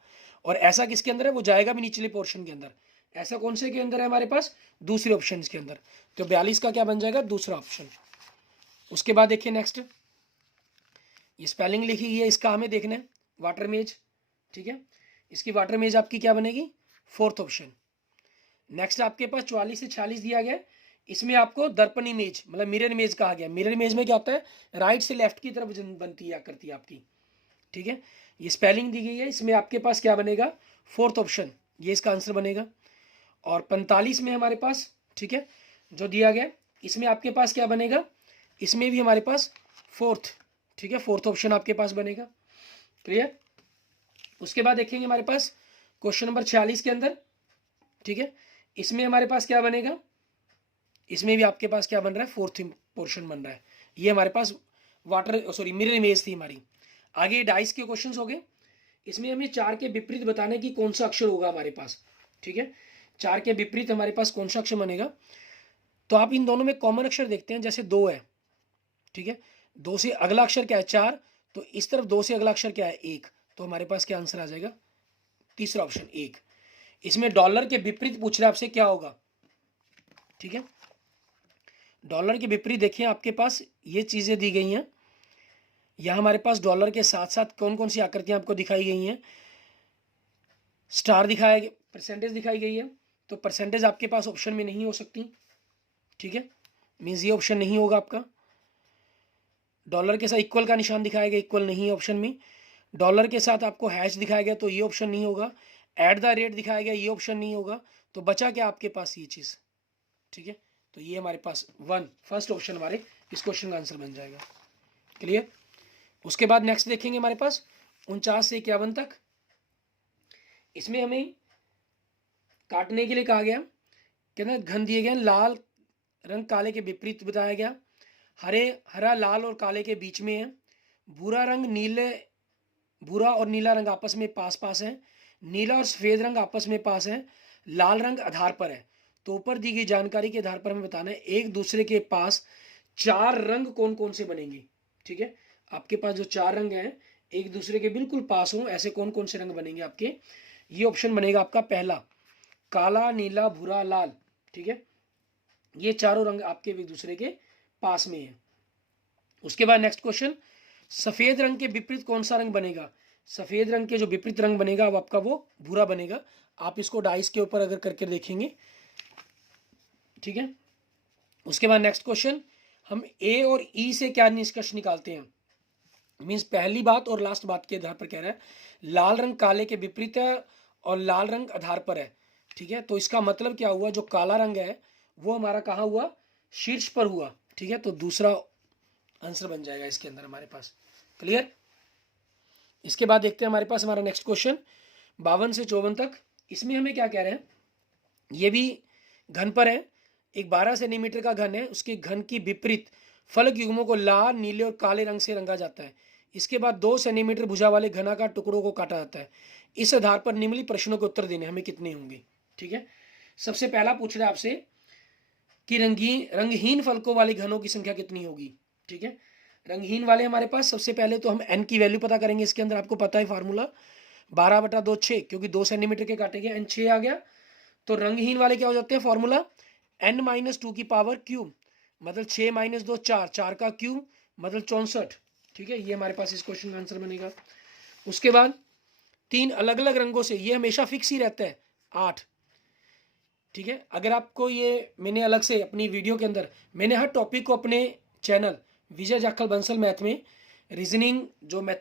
और ऐसा किसके अंदर है, वो जाएगा भी निचले पोर्शन के अंदर। ऐसा कौन से के अंदर है हमारे पास, दूसरे ऑप्शन के अंदर। तो 42 का क्या बन जाएगा, दूसरा ऑप्शन। उसके बाद देखिए नेक्स्ट, ये स्पेलिंग लिखी गई है, इसका हमें देखना है, वाटर मेज, ठीक है। इसकी वाटर मेज आपकी क्या बनेगी, फोर्थ ऑप्शन। नेक्स्ट आपके पास 44 से 46 दिया गया, इसमें आपको दर्पण इमेज मतलब मिरर इमेज कहा गया। मिरर इमेज में क्या होता है, राइट से लेफ्ट की तरफ बनती है आकृति आपकी, ठीक है। ये स्पेलिंग दी गई है, इसमें आपके पास क्या बनेगा, फोर्थ ऑप्शन, ये इसका आंसर बनेगा। और 45 में हमारे पास, ठीक है, जो दिया गया इसमें आपके पास क्या बनेगा, इसमें भी हमारे पास फोर्थ, ठीक है, फोर्थ ऑप्शन आपके पास बनेगा। क्लियर। उसके बाद देखेंगे हमारे पास क्वेश्चन नंबर 46 के अंदर, ठीक है, इसमें हमारे पास क्या बनेगा, इसमें भी आपके पास क्या बन रहा है, फोर्थ पोर्शन बन रहा है। ये हमारे पास मिरर इमेज थी हमारी। आगे डाइस के क्वेश्चंस हो गए, इसमें हमें 4 के विपरीत बताने की कौन सा अक्षर होगा हमारे पास, ठीक है। 4 के विपरीत हमारे पास कौन सा अक्षर बनेगा, तो आप इन दोनों में कॉमन अक्षर देखते हैं, जैसे 2 है, ठीक है, 2 से अगला अक्षर क्या है 4, तो इस तरफ 2 से अगला अक्षर क्या है 1, तो हमारे पास क्या आंसर आ जाएगा, तीसरा ऑप्शन 1। इसमें डॉलर के विपरीत पूछ रहे हैं आपसे क्या होगा, ठीक है। डॉलर के विपरीत देखिए आपके पास ये चीजें दी गई हैं, यहां हमारे पास डॉलर के साथ साथ कौन कौन सी आकृतियां आपको दिखाई गई हैं, स्टार दिखाया गया, परसेंटेज दिखाई गई है, तो परसेंटेज आपके पास ऑप्शन में नहीं हो सकती, ठीक है, मीन्स ये ऑप्शन नहीं होगा आपका। डॉलर के साथ इक्वल का निशान दिखाया गया, इक्वल नहीं है ऑप्शन में। डॉलर के साथ आपको हैश दिखाया गया, तो ये ऑप्शन नहीं होगा। एट द रेट दिखाया गया, ये ऑप्शन नहीं होगा। तो बचा क्या आपके पास, ये चीज, ठीक है। तो ये हमारे पास फर्स्ट ऑप्शन हमारे इस क्वेश्चन का आंसर बन जाएगा। क्लियर। उसके बाद नेक्स्ट देखेंगे हमारे पास 49 से 51 तक, इसमें हमें काटने के लिए कहा गया, कहना घन दिए गए, लाल रंग काले के विपरीत बताया गया, हरा लाल और काले के बीच में है, भूरा और नीला रंग आपस में पास पास है, नीला और सफेद रंग आपस में पास है, लाल रंग आधार पर है। तो ऊपर दी गई जानकारी के आधार पर हमें बताना है एक दूसरे के पास 4 रंग कौन कौन से बनेंगे, ठीक है। आपके पास जो 4 रंग हैं, एक दूसरे के बिल्कुल पास हों, ऐसे कौन कौन से रंग बनेंगे आपके? ये ऑप्शन बनेगा आपका पहला, काला, नीला, भूरा, लाल। ठीक है, ये चारों रंग आपके एक दूसरे के पास में है। उसके बाद नेक्स्ट क्वेश्चन, सफेद रंग के विपरीत कौन सा रंग बनेगा? सफेद रंग के जो विपरीत रंग बनेगा वो आपका वो भूरा बनेगा। आप इसको डाइस के ऊपर अगर करके देखेंगे। ठीक है, उसके बाद नेक्स्ट क्वेश्चन, हम ए और ई से क्या निष्कर्ष निकालते हैं? मीन्स पहली बात और लास्ट बात के आधार पर कह रहा है, लाल रंग काले के विपरीत है और लाल रंग आधार पर है। ठीक है, तो इसका मतलब क्या हुआ, जो काला रंग है वो हमारा कहाँ हुआ? शीर्ष पर हुआ। ठीक है, तो दूसरा आंसर बन जाएगा इसके अंदर हमारे पास। क्लियर? इसके बाद देखते हैं हमारे पास हमारा नेक्स्ट क्वेश्चन 52 से 54 तक। इसमें हमें क्या कह रहे हैं, ये भी घन पर है। एक 12 सेंटीमीटर का घन है, उसके घन की विपरीत फलक युग्मों को लाल, नीले और काले रंग से रंगा जाता है। इसके बाद 2 सेंटीमीटर भुजा वाले घनाकार टुकड़ों को काटा जाता है। इस आधार पर निम्नलिखित प्रश्नों के उत्तर देने हमें कितने होंगे? ठीक है, सबसे पहला पूछ रहा है आपसे कि रंगहीन फलकों वाले घनों की संख्या कितनी होगी? ठीक है, रंगहीन वाले हमारे पास सबसे पहले तो हम n की वैल्यू पता करेंगे। इसके अंदर आपको पता है फार्मूला 12/2 6, क्योंकि 2 सेंटीमीटर के काटे गए n 6 आ गया। तो रंगहीन वाले क्या हो जाते हैं? फॉर्मूला n-2 की पावर क्यूब, मतलब 6 - 2 4, 4 का क्यूब मतलब 64। ठीक है, ये हमारे पास इस क्वेश्चन का आंसर बनेगा। उसके बाद 3 अलग अलग रंगों से, ये हमेशा फिक्स ही रहता है 8। ठीक है, अगर आपको ये मैंने अलग से अपनी वीडियो के अंदर मैंने हर टॉपिक को अपने चैनल विजय जाखल बंसल मैथ में रीजनिंग जो मैथ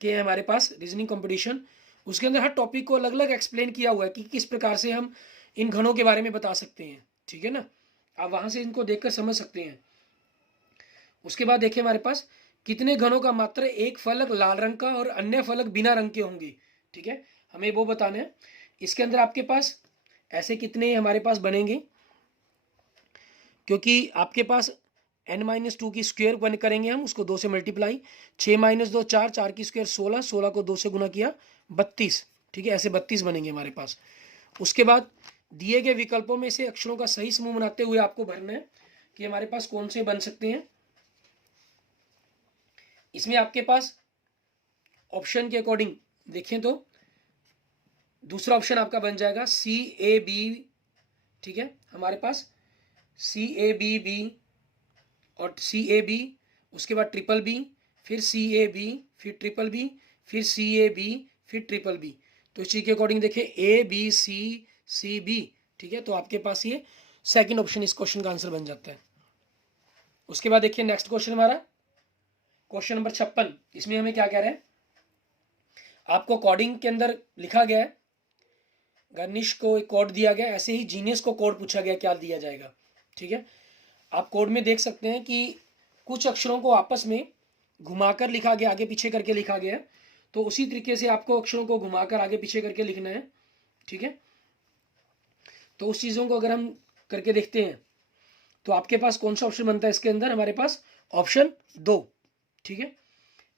के हैं हमारे पास रीजनिंग कंपटीशन, उसके अंदर हर टॉपिक को अलग अलग एक्सप्लेन किया हुआ है कि किस प्रकार से हम इन घनों के बारे में बता सकते हैं। ठीक है ना, आप वहां से इनको देखकर समझ सकते हैं। उसके बाद देखिए हमारे पास कितने घनों का मात्र एक फलक लाल रंग का और अन्य फलक बिना रंग के होंगे। ठीक है, हमें वो बताना है। इसके अंदर आपके पास ऐसे कितने हमारे पास बनेंगे, क्योंकि आपके पास n-2 की स्क्वायर बन करेंगे हम, उसको 2 से मल्टीप्लाई, 6 - 2 4, 4 की स्क्वायर 16, 16 को 2 से गुना किया 32। ठीक है, ऐसे 32 बनेंगे हमारे पास। उसके बाद दिए गए विकल्पों में से अक्षरों का सही समूह बनाते हुए आपको भरना है कि हमारे पास कौन से बन सकते हैं। इसमें आपके पास ऑप्शन के अकॉर्डिंग देखें तो दूसरा ऑप्शन आपका बन जाएगा CAB। ठीक है, हमारे पास CAB और CAB, उसके बाद BBB, फिर CAB, फिर BBB, फिर CAB, फिर BBB। तो इसी के अकॉर्डिंग देखें ABCCB। ठीक है, तो आपके पास ये सेकंड ऑप्शन इस क्वेश्चन का आंसर बन जाता है। उसके बाद देखिए नेक्स्ट क्वेश्चन हमारा क्वेश्चन नंबर 56। इसमें हमें क्या कह रहे हैं, आपको कोडिंग के अंदर लिखा गया है, गर्निश को एक कोड दिया गया, ऐसे ही जीनियस को कोड पूछा गया, क्या दिया जाएगा? ठीक है, आप कोड में देख सकते हैं कि कुछ अक्षरों को आपस में घुमाकर लिखा गया, आगे पीछे करके लिखा गया। तो उसी तरीके से आपको अक्षरों को घुमाकर आगे पीछे करके लिखना है। ठीक है, तो उस चीज़ों को अगर हम करके देखते हैं तो आपके पास कौन सा ऑप्शन बनता है इसके अंदर? हमारे पास ऑप्शन 2। ठीक है,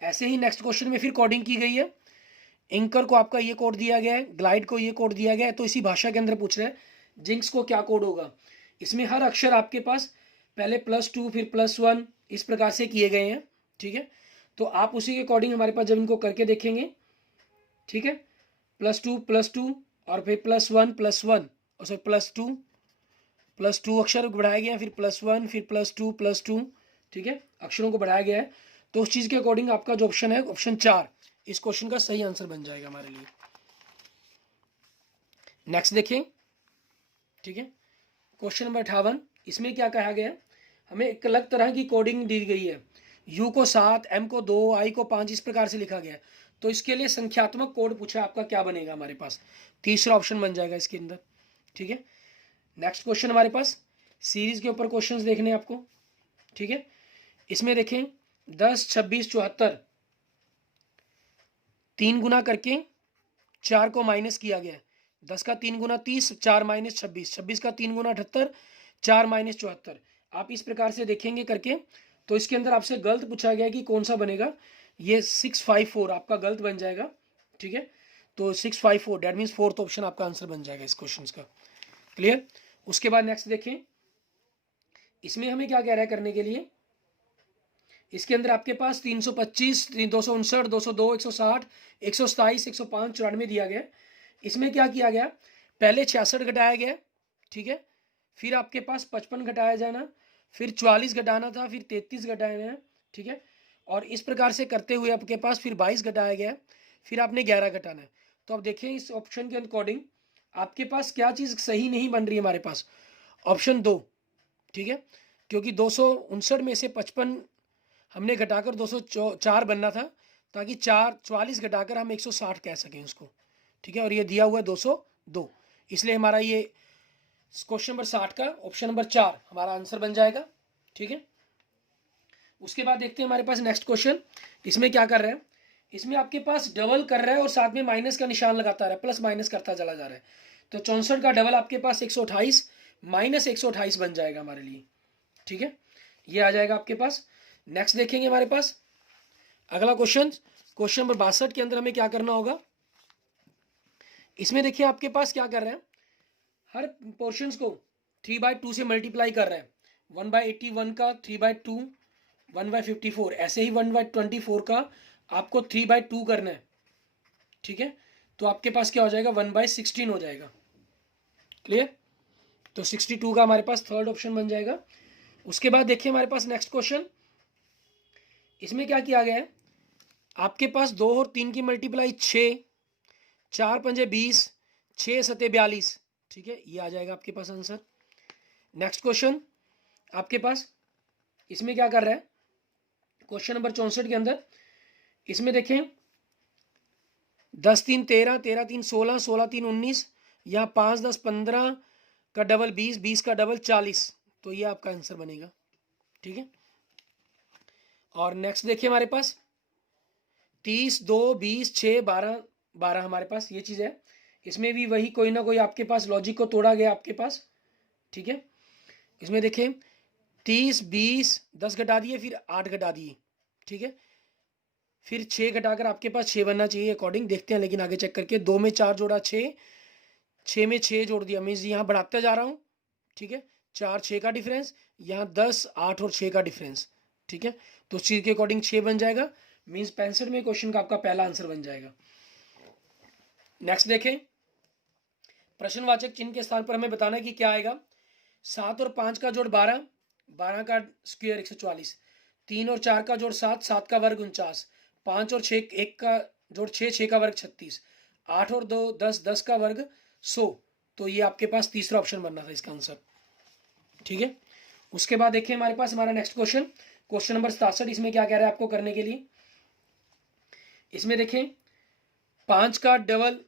ऐसे ही नेक्स्ट क्वेश्चन में फिर कोडिंग की गई है। एंकर को आपका ये कोड दिया गया है, ग्लाइड को ये कोड दिया गया है। तो इसी भाषा के अंदर पूछ रहे हैं जिंक्स को क्या कोड होगा। इसमें हर अक्षर आपके पास पहले +2 फिर +1 इस प्रकार से किए गए हैं। ठीक है, तो आप उसी के अकॉर्डिंग हमारे पास जब इनको करके देखेंगे, ठीक है, +2 और फिर +1 और सर +2 अक्षर बढ़ाए गए हैं, फिर +1 फिर +2। ठीक है, अक्षरों को बढ़ाया गया है। तो उस चीज़ के अकॉर्डिंग आपका जो ऑप्शन है ऑप्शन 4 इस क्वेश्चन का सही आंसर बन जाएगा हमारे लिए। नेक्स्ट देखें। ठीक है, क्वेश्चन नंबर 58। इसमें क्या कहा गया है, हमें एक अलग तरह की कोडिंग दी गई है। U को 7, M को 2, I को 5 इस प्रकार से लिखा गया है। तो इसके लिए संख्यात्मक कोड पूछा, आपका क्या बनेगा? हमारे पास तीसरा ऑप्शन बन जाएगा इसके अंदर। ठीक है, नेक्स्ट क्वेश्चन हमारे पास सीरीज के ऊपर क्वेश्चंस देखने आपको। ठीक है, इसमें देखें 10, 26, 74 3 गुना करके 4 को माइनस किया गया है। 10 का 3 गुना 30, 4 - 26, 26 का 3 गुना 78, 4 - 74। आप इस प्रकार से देखेंगे करके। तो इसके अंदर आपसे गलत पूछा गया कि कौन सा बनेगा, ये 654 आपका गलत बन जाएगा। ठीक है, तो 654 डेट मीन्स फोर्थ ऑप्शन आपका आंसर बन जाएगा इस क्वेश्चन का। क्लियर? उसके बाद नेक्स्ट देखें, इसमें हमें क्या कह रहा है करने के लिए, इसके अंदर आपके पास 325, 259, 202, 160, 127, 105, 94 दिया गया। इसमें क्या किया गया, पहले 66 घटाया गया, ठीक है, फिर आपके पास 55 घटाया जाना, फिर 44 घटाना था, फिर 33 घटाना है, ठीक है, और इस प्रकार से करते हुए आपके पास फिर 22 घटाया गया, फिर आपने 11 घटाना है। तो अब देखिए इस ऑप्शन के अकॉर्डिंग आपके पास क्या चीज़ सही नहीं बन रही है हमारे पास, ऑप्शन 2, ठीक है, क्योंकि 259 में से 55 हमने घटाकर 204 बनना था, ताकि 44 घटाकर हम 160 कह सकें उसको, ठीक है, और ये दिया हुआ है 202, इसलिए हमारा ये क्वेश्चन नंबर 60 का ऑप्शन नंबर 4 हमारा आंसर बन जाएगा, ठीक है। उसके बाद देखते हैं हमारे पास नेक्स्ट क्वेश्चन, इसमें क्या कर रहे हैं, इसमें आपके पास डबल कर रहा है और साथ में माइनस का निशान लगाता रहा है, प्लस माइनस करता चला जा रहा है। तो 64 का डबल आपके पास 128 माइनस 128 बन जाएगा हमारे लिए, ठीक है, ये आ जाएगा आपके पास। नेक्स्ट देखेंगे हमारे पास अगला क्वेश्चन, क्वेश्चन नंबर 62 के अंदर हमें क्या करना होगा। इसमें देखिए आपके पास क्या कर रहे हैं, हर पोर्शंस को 3/2 से मल्टीप्लाई कर रहे हैं। 1/81 का 3/2, 1/54, ऐसे ही 1/24 का आपको 3/2 करना है, ठीक है, तो आपके पास क्या हो जाएगा, 1/16 हो जाएगा। क्लियर, तो 62 का हमारे पास थर्ड ऑप्शन बन जाएगा। उसके बाद देखिए हमारे पास नेक्स्ट क्वेश्चन, इसमें क्या किया गया है, आपके पास 2 और 3 की मल्टीप्लाई 6, 4 पंजे 20, 6 सते 42, ठीक है, ये आ जाएगा आपके पास आंसर। नेक्स्ट क्वेश्चन आपके पास इसमें क्या कर रहा है, क्वेश्चन नंबर 64 के अंदर इसमें देखें 10 3 13, 13 3 16, 16 3 19, यहाँ 5 10 15 का डबल 20, 20 का डबल 40, तो ये आपका आंसर बनेगा, ठीक है। और नेक्स्ट देखिए हमारे पास 30 2 20 6 12 12 हमारे पास ये चीज़ है। इसमें भी वही कोई ना कोई आपके पास लॉजिक को तोड़ा गया आपके पास, ठीक है। इसमें देखें 30 20 10 घटा दिए, फिर 8 घटा दिए, ठीक है, फिर 6 घटाकर आपके पास 6 बनना चाहिए अकॉर्डिंग, देखते हैं लेकिन आगे चेक करके। 2 में 4 जोड़ा 6, 6 में 6 जोड़ दिया, मीन्स यहाँ बढ़ाते जा रहा हूँ, ठीक है, 4 6 का डिफरेंस, यहाँ 10 8 और 6 का डिफरेंस, ठीक है, तो उस चीज़ के अकॉर्डिंग 6 बन जाएगा, मीन्स 65 में क्वेश्चन का आपका पहला आंसर बन जाएगा। नेक्स्ट देखें, प्रश्नवाचक चिन्ह के स्थान पर हमें बताना है कि क्या आएगा। 7 और 5 का जोड़ 12, 12 का स्क्वायर 144, 3 और 4 का जोड़ 7, 7 का वर्ग 49, 5 और 6 1 का जोड़ 6, 6 का वर्ग 36, 8 और 2 10, 10 का वर्ग 100, तो ये आपके पास तीसरा ऑप्शन बनना था इसका आंसर, ठीक है। उसके बाद देखिए हमारे पास हमारा नेक्स्ट क्वेश्चन, क्वेश्चन नंबर 67, इसमें क्या कह रहा है आपको करने के लिए। इसमें देखें 5 का डबल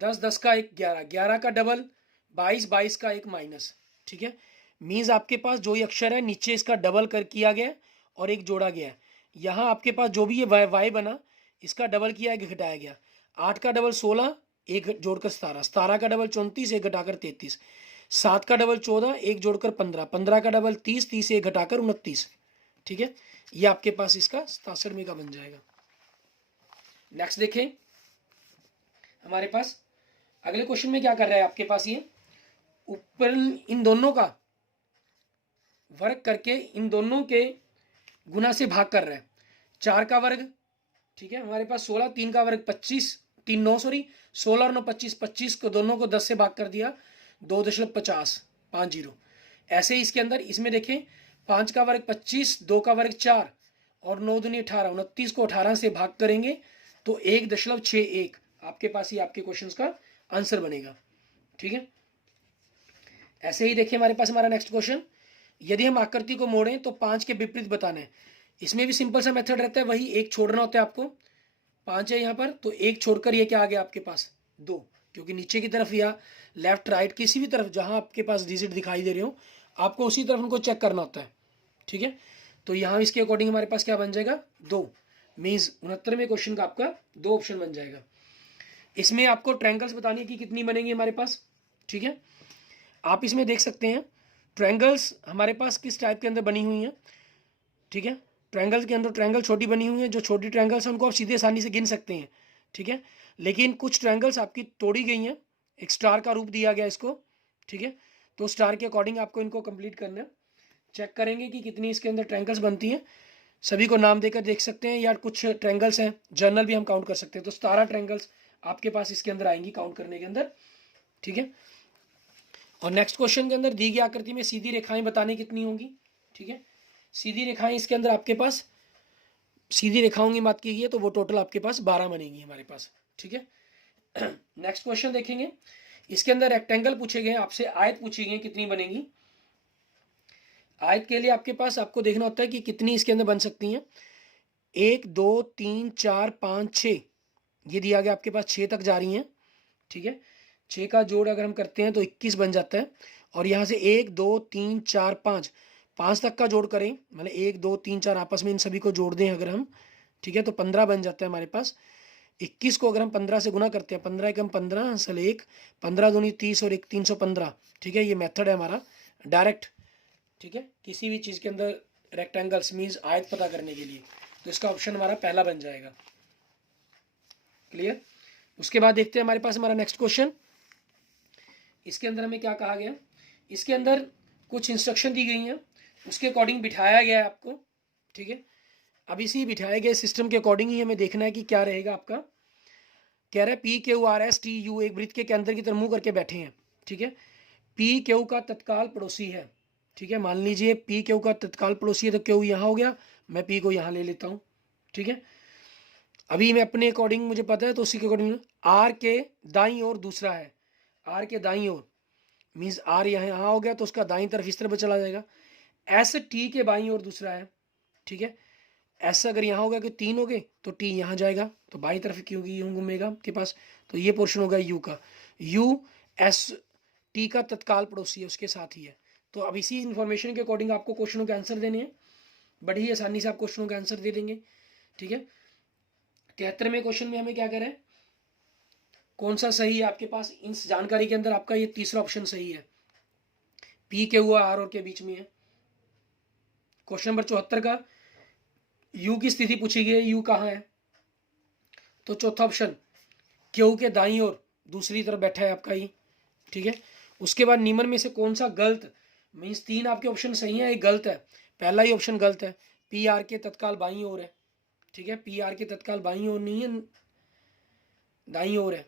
10, 10 का 1 11, 11 का डबल 22, 22 का 1 माइनस, ठीक है, मीन्स आपके पास जो ये अक्षर है नीचे इसका डबल कर किया गया और एक जोड़ा गया है। यहाँ आपके पास जो भी ये वाई बना इसका डबल किया एक घटाया गया। 8 का डबल 16, एक जोड़कर 17, 17 का डबल 34, एक घटाकर 33, 7 का डबल 14, एक जोड़कर 15, 15 का डबल 30, 30 एक घटाकर 29, ठीक है, ये आपके पास इसका 67 में का बन जाएगा। नेक्स्ट देखें हमारे पास अगले क्वेश्चन में क्या कर रहा है आपके पास, ये ऊपर इन दोनों का वर्ग करके इन दोनों के गुना से भाग कर रहा है। 4 का वर्ग, ठीक है, हमारे पास 16, 3 का वर्ग 25, 3 9 सॉरी 16 और 9 25, 25 को दोनों को 10 से भाग कर दिया, 2.50 ऐसे ही इसके अंदर इसमें देखें 5 का वर्ग 25, 2 का वर्ग 4 और 9 दूनी 18, 29 को 18 से भाग करेंगे तो 1.61 आपके पास ही आपके क्वेश्चन का आंसर बनेगा, ठीक है। ऐसे ही देखिए हमारे पास हमारा नेक्स्ट क्वेश्चन, यदि हम आकृति को मोड़ें तो 5 के विपरीत बताना है। इसमें भी सिंपल सा मेथड रहता है, वही एक छोड़ना होता है आपको। 5 है यहाँ पर तो एक छोड़कर ये क्या आ गया आपके पास 2, क्योंकि नीचे की तरफ या लेफ्ट राइट किसी भी तरफ जहाँ आपके पास डिजिट दिखाई दे रहे हो आपको उसी तरफ उनको चेक करना होता है, ठीक है। तो यहाँ इसके अकॉर्डिंग हमारे पास क्या बन जाएगा 2, मीन्स 69वें क्वेश्चन का आपका 2 ऑप्शन बन जाएगा। इसमें आपको ट्रायंगल्स बतानी है कि कितनी बनेंगी हमारे पास, ठीक है। आप इसमें देख सकते हैं ट्रायंगल्स हमारे पास किस टाइप के अंदर बनी हुई हैं, ठीक है। ट्रायंगल के अंदर ट्रायंगल छोटी बनी हुई है, जो छोटी ट्रायंगल्स हैं उनको आप सीधे आसानी से गिन सकते हैं, ठीक है। लेकिन कुछ ट्रायंगल्स आपकी तोड़ी गई हैं, एक स्टार का रूप दिया गया इसको, ठीक है, तो स्टार के अकॉर्डिंग आपको इनको कंप्लीट करना है। चेक करेंगे कि कितनी इसके अंदर ट्रायंगल्स बनती हैं। सभी को नाम देकर देख सकते हैं, या कुछ ट्रायंगल्स हैं, जर्नल भी हम काउंट कर सकते हैं। तो 17 ट्रायंगल्स आपके पास इसके अंदर आएंगी काउंट करने के अंदर, ठीक है। और नेक्स्ट क्वेश्चन के अंदर दी गई आकृति में सीधी रेखाएं बताने कितनी होंगी, ठीक है। सीधी रेखाएं इसके अंदर आपके पास, सीधी रेखाओं की बात की गई है तो वो टोटल आपके पास 12 बनेंगी हमारे पास, ठीक है। नेक्स्ट क्वेश्चन देखेंगे, इसके अंदर रेक्टेंगल पूछे गए, आपसे आयत पूछी गई, कितनी बनेगी। आयत के लिए आपके पास आपको देखना होता है कि कितनी इसके अंदर बन सकती हैं। 1 2 3 4 5 6, ये दिया गया आपके पास 6 तक जा रही हैं, ठीक है। 6 का जोड़ अगर हम करते हैं तो 21 बन जाता है। और यहाँ से 1 2 3 4 5, 5 तक का जोड़ करें, मतलब 1 2 3 4 आपस में इन सभी को जोड़ दें अगर हम, ठीक है, तो 15 बन जाता है हमारे पास। 21 को अगर हम 15 से गुना करते हैं, 15 एकम 15 असल 1, 15 दूनी 30 और 1 315, ठीक है। ये मेथड है हमारा डायरेक्ट, ठीक है, किसी भी चीज़ के अंदर रेक्टेंगल्स मीन्स आयत पता करने के लिए। तो इसका ऑप्शन हमारा पहला बन जाएगा। क्लियर। उसके बाद देखते हैं हमारे पास हमारा नेक्स्ट क्वेश्चन, इसके अंदर हमें क्या कहा गया। इसके अंदर कुछ इंस्ट्रक्शन दी गई हैं, उसके अकॉर्डिंग बिठाया गया है आपको, ठीक है। अब इसी बिठाए गए सिस्टम के अकॉर्डिंग ही हमें देखना है कि क्या रहेगा आपका। कह रहा है PQRSTU एक वृत्त के केंद्र की तरफ मुंह करके बैठे हैं, ठीक है। PQ का तत्काल पड़ोसी है, ठीक है। मान लीजिए PQ का तत्काल पड़ोसी है तो Q यहाँ हो गया, मैं P को यहाँ ले लेता हूँ, ठीक है। अभी मैं अपने अकॉर्डिंग मुझे पता है तो उसी के अकॉर्डिंग R के दाईं ओर दूसरा है, R के दाईं ओर मीन्स R यहाँ हो गया तो उसका दाईं तरफ इस तरफ चला जाएगा। S T के बाईं ओर दूसरा है, ठीक है। S अगर यहाँ होगा कि 3 हो गए तो T यहाँ जाएगा, तो बाईं तरफ क्योंकि यूँ घूमेगा आपके पास, तो ये पोर्शन होगा U का। U S T का तत्काल पड़ोसी है, उसके साथ ही है। तो अब इसी इन्फॉर्मेशन के अकॉर्डिंग आपको क्वेश्चनों के आंसर देने हैं, बड़ी ही आसानी से आप क्वेश्चनों के आंसर दे देंगे, ठीक है। 73वें क्वेश्चन में हमें क्या कह रहे हैं, कौन सा सही है आपके पास। इस जानकारी के अंदर आपका ये तीसरा ऑप्शन सही है, P के हुआ R और के बीच में है। क्वेश्चन नंबर 74 का U की स्थिति पूछी गई है, U कहाँ है, तो चौथा ऑप्शन Q के दाईं ओर दूसरी तरफ बैठा है आपका ये, ठीक है। उसके बाद निम्न में से कौन सा गलत, मीन्स 3 आपके ऑप्शन सही है, एक गलत है। पहला ही ऑप्शन गलत है, PR के तत्काल बाईं ओर है, ठीक है। PR के तत्काल बाईं ओर नहीं है, दाईं ओर है,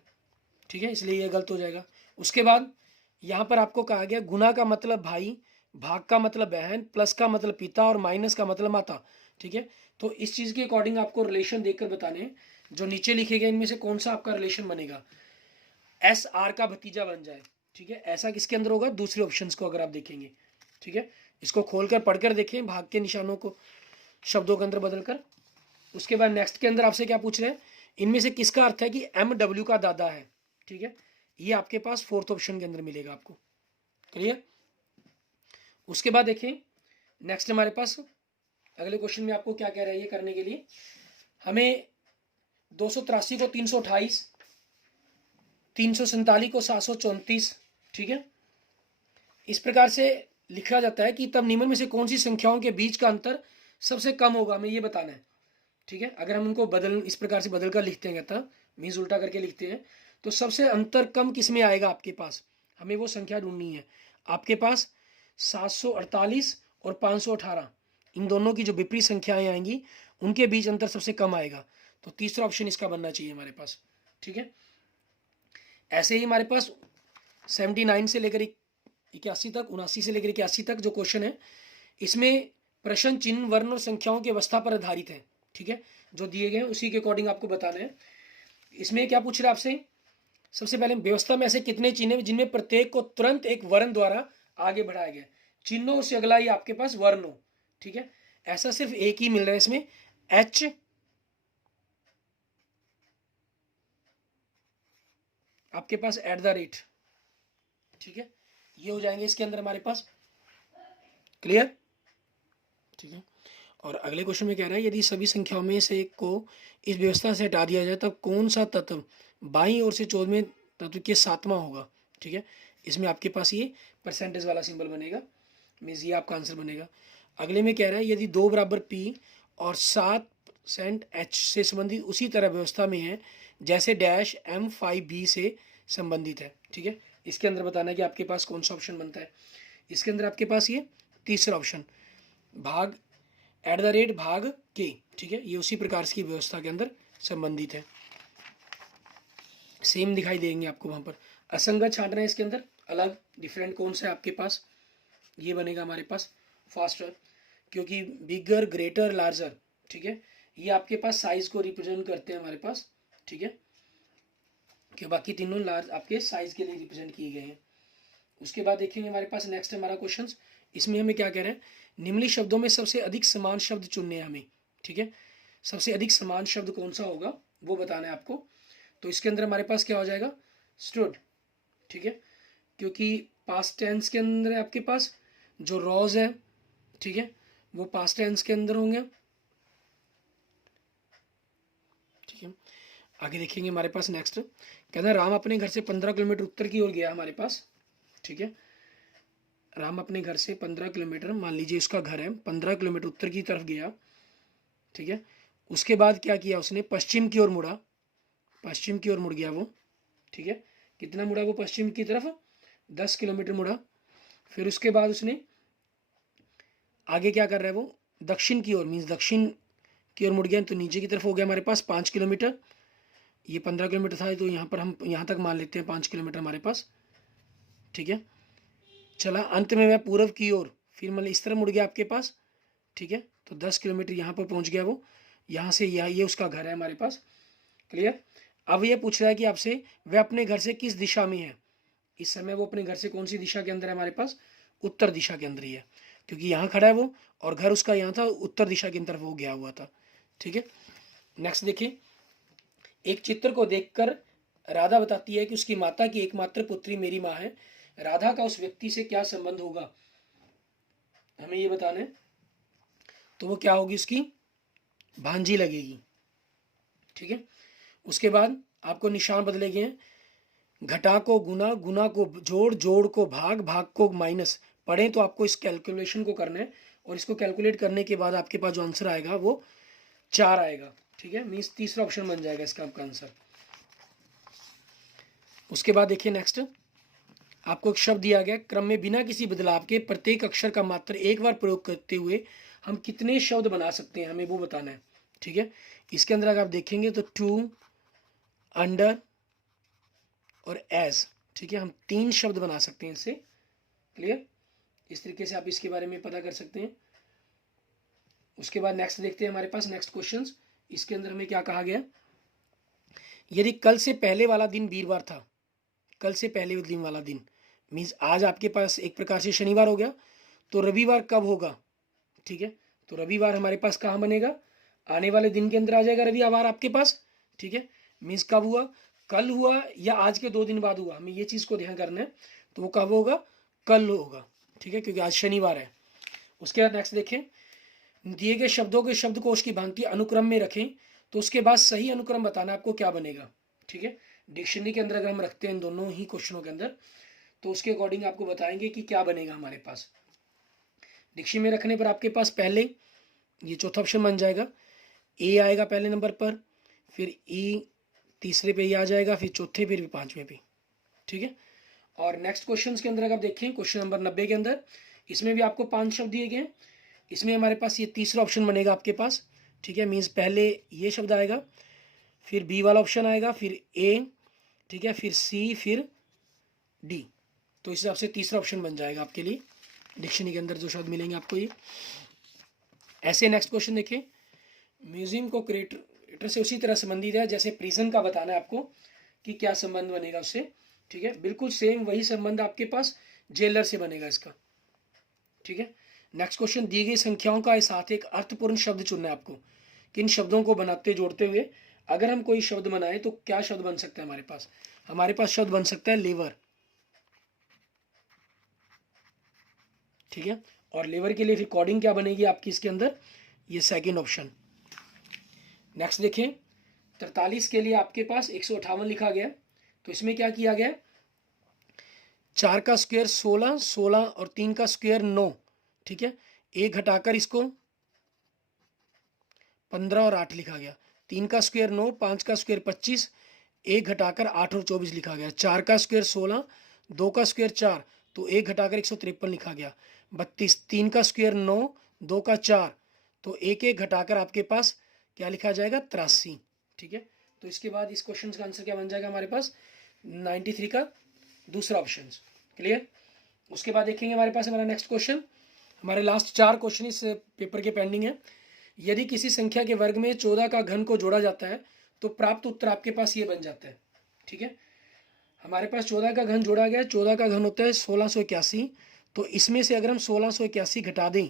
ठीक है, इसलिए यह गलत हो जाएगा। उसके बाद यहाँ पर आपको कहा गया गुना का मतलब भाई, भाग का मतलब बहन, प्लस का मतलब पिता और माइनस का मतलब माता, ठीक है। तो इस चीज़ के अकॉर्डिंग आपको रिलेशन देखकर बताने हैं, जो नीचे लिखे गए इनमें से कौन सा आपका रिलेशन बनेगा, SR का भतीजा बन जाए, ठीक है। ऐसा किसके अंदर होगा, दूसरे ऑप्शंस को अगर आप देखेंगे, ठीक है। इसको खोलकर पढ़कर देखें, भाग के निशानों को शब्दों के अंदर बदलकर। उसके बाद नेक्स्ट के अंदर आपसे क्या पूछ रहे हैं, इनमें से किसका अर्थ है कि MW का दादा है, ठीक है। ये आपके पास फोर्थ ऑप्शन के अंदर मिलेगा आपको। क्लियर। उसके बाद देखें नेक्स्ट हमारे पास अगले क्वेश्चन में आपको क्या कह रहा है, ये करने के लिए हमें 283 को 328, 347 को 734, ठीक है। इस प्रकार से लिखा जाता है कि तब निम्न में से कौन सी संख्याओं के बीच का अंतर सबसे कम होगा, हमें ये बताना है, ठीक है। अगर हम उनको बदल इस प्रकार से बदल कर लिखते हैं, कहता मीन्स उल्टा करके लिखते हैं, तो सबसे अंतर कम किस में आएगा आपके पास, हमें वो संख्या ढूंढनी है। आपके पास 748 और 518, इन दोनों की जो विपरीत संख्याएं आएंगी उनके बीच अंतर सबसे कम आएगा, तो तीसरा ऑप्शन इसका बनना चाहिए हमारे पास, ठीक है। ऐसे ही हमारे पास 79 से लेकर 81 तक, 79 से लेकर 81 तक जो क्वेश्चन है, इसमें प्रश्न चिन्ह वर्ण और संख्याओं की अवस्था पर आधारित है, ठीक है। जो दिए गए हैं उसी के अकॉर्डिंग आपको बताना है। इसमें क्या पूछ रहा है आपसे, सबसे पहले व्यवस्था में ऐसे कितने चिन्ह हैं जिनमें प्रत्येक को तुरंत एक वर्ण द्वारा आगे बढ़ाया गया, चिन्हों से अगला ही आपके पास वर्ण हो, ठीक है। ऐसा सिर्फ एक ही मिल रहा है इसमें, H आपके पास @ ठीक है, ये हो जाएंगे इसके अंदर हमारे पास। क्लियर, ठीक है। और अगले क्वेश्चन में कह रहा है यदि सभी संख्याओं में से एक को इस व्यवस्था से हटा दिया जाए तब कौन सा तत्व बाईं ओर से 14वें तत्व के 7वां होगा, ठीक है। इसमें आपके पास ये परसेंटेज वाला सिंबल बनेगा, मीन्स ये आपका आंसर बनेगा। अगले में कह रहा है यदि 2 बराबर P और 7% H से संबंधित उसी तरह व्यवस्था में है जैसे डैश M5B से संबंधित है, ठीक है। इसके अंदर बताना है कि आपके पास कौन सा ऑप्शन बनता है। इसके अंदर आपके पास ये तीसरा ऑप्शन भाग भाग के, ठीक है, ये उसी प्रकार की व्यवस्था के अंदर संबंधित है, सेम दिखाई देंगे आपको वहां पर। असंगत छांटना है इसके अंदर अलग डिफरेंट कौन सा है आपके पास, ये बनेगा हमारे पास फास्टर, क्योंकि बिगर ग्रेटर लार्जर, ठीक है, ये आपके पास साइज को रिप्रेजेंट करते हैं हमारे पास, ठीक है, कि बाकी तीनों लार्ज आपके साइज के लिए रिप्रेजेंट किए गए हैं। उसके बाद देखेंगे हमारे पास नेक्स्ट हमारा क्वेश्चन, इसमें हमें क्या कह रहे हैं, निम्नलिखित शब्दों में सबसे अधिक समान शब्द चुनने हैं हमें, ठीक है, सबसे अधिक समान शब्द कौन सा होगा वो बताना है आपको। तो इसके अंदर हमारे पास क्या हो जाएगा, स्टूड, ठीक है, क्योंकि पास्ट टेंस के अंदर है आपके पास जो रॉज है, ठीक है, वो पास्ट टेंस के अंदर होंगे, ठीक है। आगे देखेंगे हमारे पास नेक्स्ट, कहना है राम अपने घर से 15 किलोमीटर उत्तर की ओर गया हमारे पास, ठीक है, राम अपने घर से 15 किलोमीटर, मान लीजिए उसका घर है 15 किलोमीटर उत्तर की तरफ गया, ठीक है, उसके बाद क्या किया उसने, पश्चिम की ओर मुड़ा, पश्चिम की ओर मुड़ गया वो, ठीक है, कितना मुड़ा वो पश्चिम की तरफ, 10 किलोमीटर मुड़ा। फिर उसके बाद उसने आगे क्या कर रहा है वो, दक्षिण की ओर, मीन्स दक्षिण की ओर मुड़ गया, तो नीचे की तरफ हो गया हमारे पास 5 किलोमीटर, ये 15 किलोमीटर था तो यहाँ पर हम यहाँ तक मान लेते हैं 5 किलोमीटर हमारे पास, ठीक है। चला अंत में वह पूर्व की ओर, फिर मतलब इस तरह मुड़ गया आपके पास, ठीक है, तो 10 किलोमीटर यहाँ पर पहुँच गया वो, यहाँ से यहाँ ये उसका घर है हमारे पास, क्लियर। अब ये पूछ रहा है कि आपसे वह अपने घर से किस दिशा में है, इस समय वो अपने घर से कौन सी दिशा के अंदर है हमारे पास, उत्तर दिशा के अंदर ही है, क्योंकि यहाँ खड़ा है वो और घर उसका यहाँ था, उत्तर दिशा की तरफ वो गया हुआ था, ठीक है। नेक्स्ट देखिए, एक चित्र को देखकर राधा बताती है कि उसकी माता की एकमात्र पुत्री मेरी माँ है, राधा का उस व्यक्ति से क्या संबंध होगा, हमें ये बताना है। तो वो क्या होगी, उसकी भांजी लगेगी, ठीक है। उसके बाद आपको निशान बदले गए हैं, घटा को गुना, गुना को जोड़, जोड़ को भाग, भाग को माइनस, पढ़ें तो आपको इस कैलकुलेशन को करना है, और इसको कैलकुलेट करने के बाद आपके पास जो आंसर आएगा वो 4 आएगा, ठीक है, मीन्स तीसरा ऑप्शन बन जाएगा इसका आपका आंसर। उसके बाद देखिए नेक्स्ट, आपको एक शब्द दिया गया, क्रम में बिना किसी बदलाव के प्रत्येक अक्षर का मात्र एक बार प्रयोग करते हुए हम कितने शब्द बना सकते हैं, हमें वो बताना है, ठीक है। इसके अंदर अगर आप देखेंगे तो टू, अंडर और एज, ठीक है, हम 3 शब्द बना सकते हैं इससे, क्लियर। इस तरीके से आप इसके बारे में पता कर सकते हैं। उसके बाद नेक्स्ट देखते हैं हमारे पास नेक्स्ट क्वेश्चंस, इसके अंदर हमें क्या कहा गया, यदि कल से पहले वाला दिन वीरवार था, कल से पहले दिन वाला दिन मीन्स आज आपके पास एक प्रकार से शनिवार हो गया, तो रविवार कब होगा, ठीक है, तो रविवार हमारे पास कहाँ बनेगा, आने वाले दिन के अंदर आ जाएगा रविवार आपके पास, ठीक है, मीन्स कब हुआ, कल हुआ या आज के 2 दिन बाद हुआ, हमें ये चीज़ को ध्यान करना है, तो वो कब होगा, कल होगा, ठीक है, क्योंकि आज शनिवार है। उसके बाद नेक्स्ट देखें, दिए गए शब्दों के शब्दकोश की भांति अनुक्रम में रखें, तो उसके बाद सही अनुक्रम बताना आपको क्या बनेगा, ठीक है। डिक्शनरी के अंदर अगर हम रखते हैं इन दोनों ही क्वेश्चनों के अंदर, तो उसके अकॉर्डिंग आपको बताएंगे कि क्या बनेगा हमारे पास। डिक्शनरी में रखने पर आपके पास पहले ये चौथा ऑप्शन बन जाएगा, ए आएगा पहले नंबर पर, फिर ई तीसरे पे ये आ जाएगा, फिर चौथे फिर 5वें पे, ठीक है। और नेक्स्ट क्वेश्चन के अंदर अगर आप देखें क्वेश्चन नंबर 90 के अंदर, इसमें भी आपको 5 शब्द दिए गए हैं, इसमें हमारे पास ये तीसरा ऑप्शन बनेगा आपके पास, ठीक है, मीन्स पहले ये शब्द आएगा, फिर बी वाला ऑप्शन आएगा, फिर ए, ठीक है, फिर सी, फिर डी, तो इस हिसाब से तीसरा ऑप्शन बन जाएगा आपके लिए डिक्शनरी के अंदर जो शब्द मिलेंगे आपको ये। ऐसे नेक्स्ट क्वेश्चन देखें, म्यूजियम को क्रिएटर से उसी तरह संबंधित है जैसे प्रिजन का बताना है आपको कि क्या संबंध बनेगा उससे, ठीक है, बिल्कुल सेम वही संबंध आपके पास जेलर से बनेगा इसका, ठीक है। नेक्स्ट क्वेश्चन, दी गई संख्याओं का साथ एक अर्थपूर्ण शब्द चुनना है आपको, किन शब्दों को बनाते जोड़ते हुए अगर हम कोई शब्द बनाए तो क्या शब्द बन सकता है हमारे पास शब्द बन सकता है लेवर, ठीक है, और लेवर के लिए फिर कोडिंग क्या बनेगी आपकी इसके अंदर, ये सेकंड ऑप्शन। नेक्स्ट देखें, 43 के लिए आपके पास 158 लिखा गया, तो इसमें क्या किया गया, 4 का स्क्वायर 16, 16 और 3 का स्क्वायर 9, ठीक है, एक घटाकर इसको 15 और 8 लिखा गया, 3 का स्क्वायर 9, 5 का स्क्वायर 25, एक घटाकर 8 और 24 लिखा गया, 4 का स्क्वायर 16, 2 का स्क्वायर 4, तो एक घटाकर 153 लिखा गया, 32, 3 का स्क्वायर 9, 2 का 4, तो एक एक घटाकर आपके पास क्या लिखा जाएगा, 83। ठीक है, तो इसके बाद इस क्वेश्चन का आंसर क्या बन जाएगा हमारे पास, 93 का दूसरा ऑप्शन। क्लियर। उसके बाद देखेंगे हमारे पास हमारा नेक्स्ट क्वेश्चन, हमारे लास्ट 4 क्वेश्चन इस पेपर के पेंडिंग है। यदि किसी संख्या के वर्ग में 14 का घन को जोड़ा जाता है तो प्राप्त उत्तर आपके पास ये बन जाता है। ठीक है, हमारे पास 14 का घन जोड़ा गया, 14 का घन होता है 1681, तो इसमें से अगर हम 1681 घटा दें,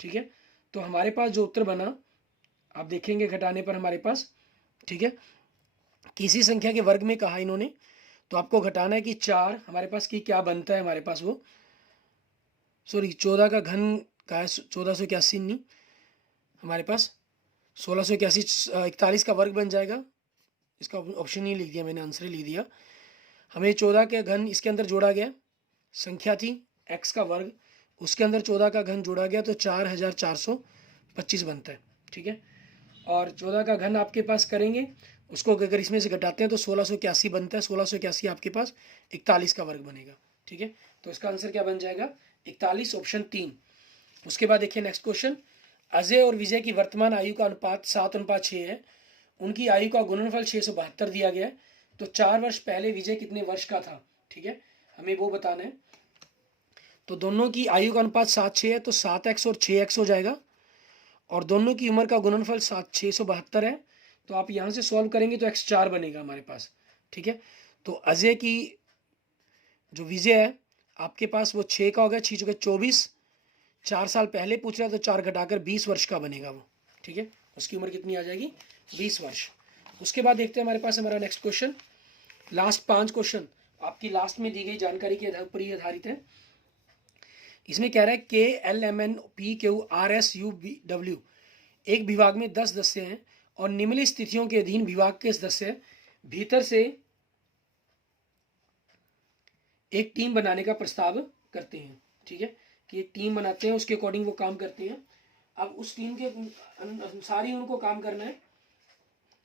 ठीक है, तो हमारे पास जो उत्तर बना आप देखेंगे घटाने पर हमारे पास, ठीक है, किसी संख्या के वर्ग में कहा इन्होंने, तो आपको घटाना है कि 4 हमारे पास की क्या बनता है, हमारे पास वो सॉरी 14 का घन का है 1481 नहीं, हमारे पास 1681 41 का वर्ग बन जाएगा। इसका ऑप्शन ही लिख दिया मैंने, आंसर ही लिख दिया। हमें 14 के घन इसके अंदर जोड़ा गया, संख्या थी x का वर्ग, उसके अंदर 14 का घन जोड़ा गया तो 4425 बनता है। ठीक है, और 14 का घन आपके पास करेंगे, उसको अगर इसमें से घटाते हैं तो 1681 बनता है। 1681 आपके पास 41 का वर्ग बनेगा। ठीक है, तो इसका आंसर क्या बन जाएगा, 41, ऑप्शन 3। उसके बाद देखिए नेक्स्ट क्वेश्चन, अजय और विजय की वर्तमान आयु का अनुपात 7:6 है। उनकी आयु का गुणनफल 672 दिया गया है, तो 4 वर्ष पहले विजय कितने वर्ष का था। ठीक है, हमें वो बताना है। तो दोनों की आयु का अनुपात 7:6 है, तो 7x और 6x हो जाएगा, और दोनों की उम्र का गुणनफल 672 है, तो आप यहाँ से सॉल्व करेंगे तो x 4 बनेगा हमारे पास। ठीक है, तो अजय की जो विजय है आपके पास वो 6 का हो गया, 6 चुके 24, 4 साल पहले पूछ रहा है तो 4 घटाकर 20 वर्ष का बनेगा वो। ठीक है, उसकी उम्र कितनी आ जाएगी, 20 वर्ष। उसके बाद देखते हैं हमारे पास हमारा नेक्स्ट क्वेश्चन, लास्ट 5 क्वेश्चन आपकी लास्ट में दी गई जानकारी के ऊपर ही आधारित है। इसमें कह रहा है KLMNOPQRSUW एक विभाग में 10 सदस्य हैं और निम्नलिखित स्थितियों के अधीन विभाग के सदस्य भीतर से एक टीम बनाने का प्रस्ताव करते हैं। ठीक है, कि एक टीम बनाते हैं, उसके अकॉर्डिंग वो काम करते हैं। अब उस टीम के अनुसार ही उनको काम करना है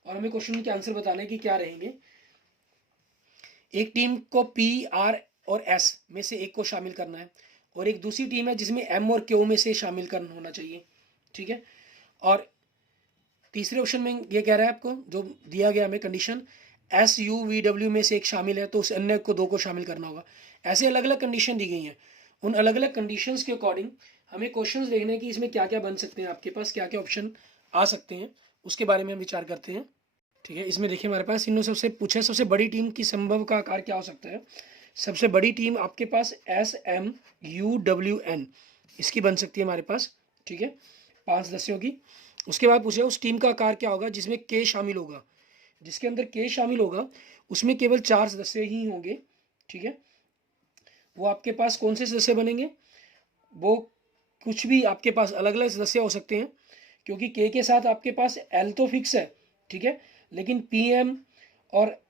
और हमें क्वेश्चन के आंसर बताना है कि क्या रहेंगे। एक टीम को P, R और S में से एक को शामिल करना है, और एक दूसरी टीम है जिसमें M और Q में से शामिल करना होना चाहिए। ठीक है, और तीसरे ऑप्शन में ये कह रहा है आपको जो दिया गया हमें कंडीशन, SUVW में से एक शामिल है तो उस अन्य को 2 को शामिल करना होगा। ऐसे अलग अलग कंडीशन दी गई हैं, उन अलग अलग कंडीशंस के अकॉर्डिंग हमें क्वेश्चंस देखने हैं कि इसमें क्या क्या बन सकते हैं, आपके पास क्या क्या ऑप्शन आ सकते हैं, उसके बारे में हम विचार करते हैं। ठीक है, इसमें देखिए हमारे पास इन्होंने सबसे पूछा सबसे बड़ी टीम की संभव का आकार क्या हो सकता है। सबसे बड़ी टीम आपके पास SMUWN इसकी बन सकती है हमारे पास। ठीक है, 5 सदस्यों की। उसके बाद पूछा उस टीम का आकार क्या होगा जिसमें K शामिल होगा। जिसके अंदर K शामिल होगा उसमें केवल 4 सदस्य ही होंगे। ठीक है, वो आपके पास कौन से सदस्य बनेंगे, वो कुछ भी आपके पास अलग अलग सदस्य हो सकते हैं, क्योंकि K के साथ आपके पास L तो फिक्स है। ठीक है, लेकिन PM और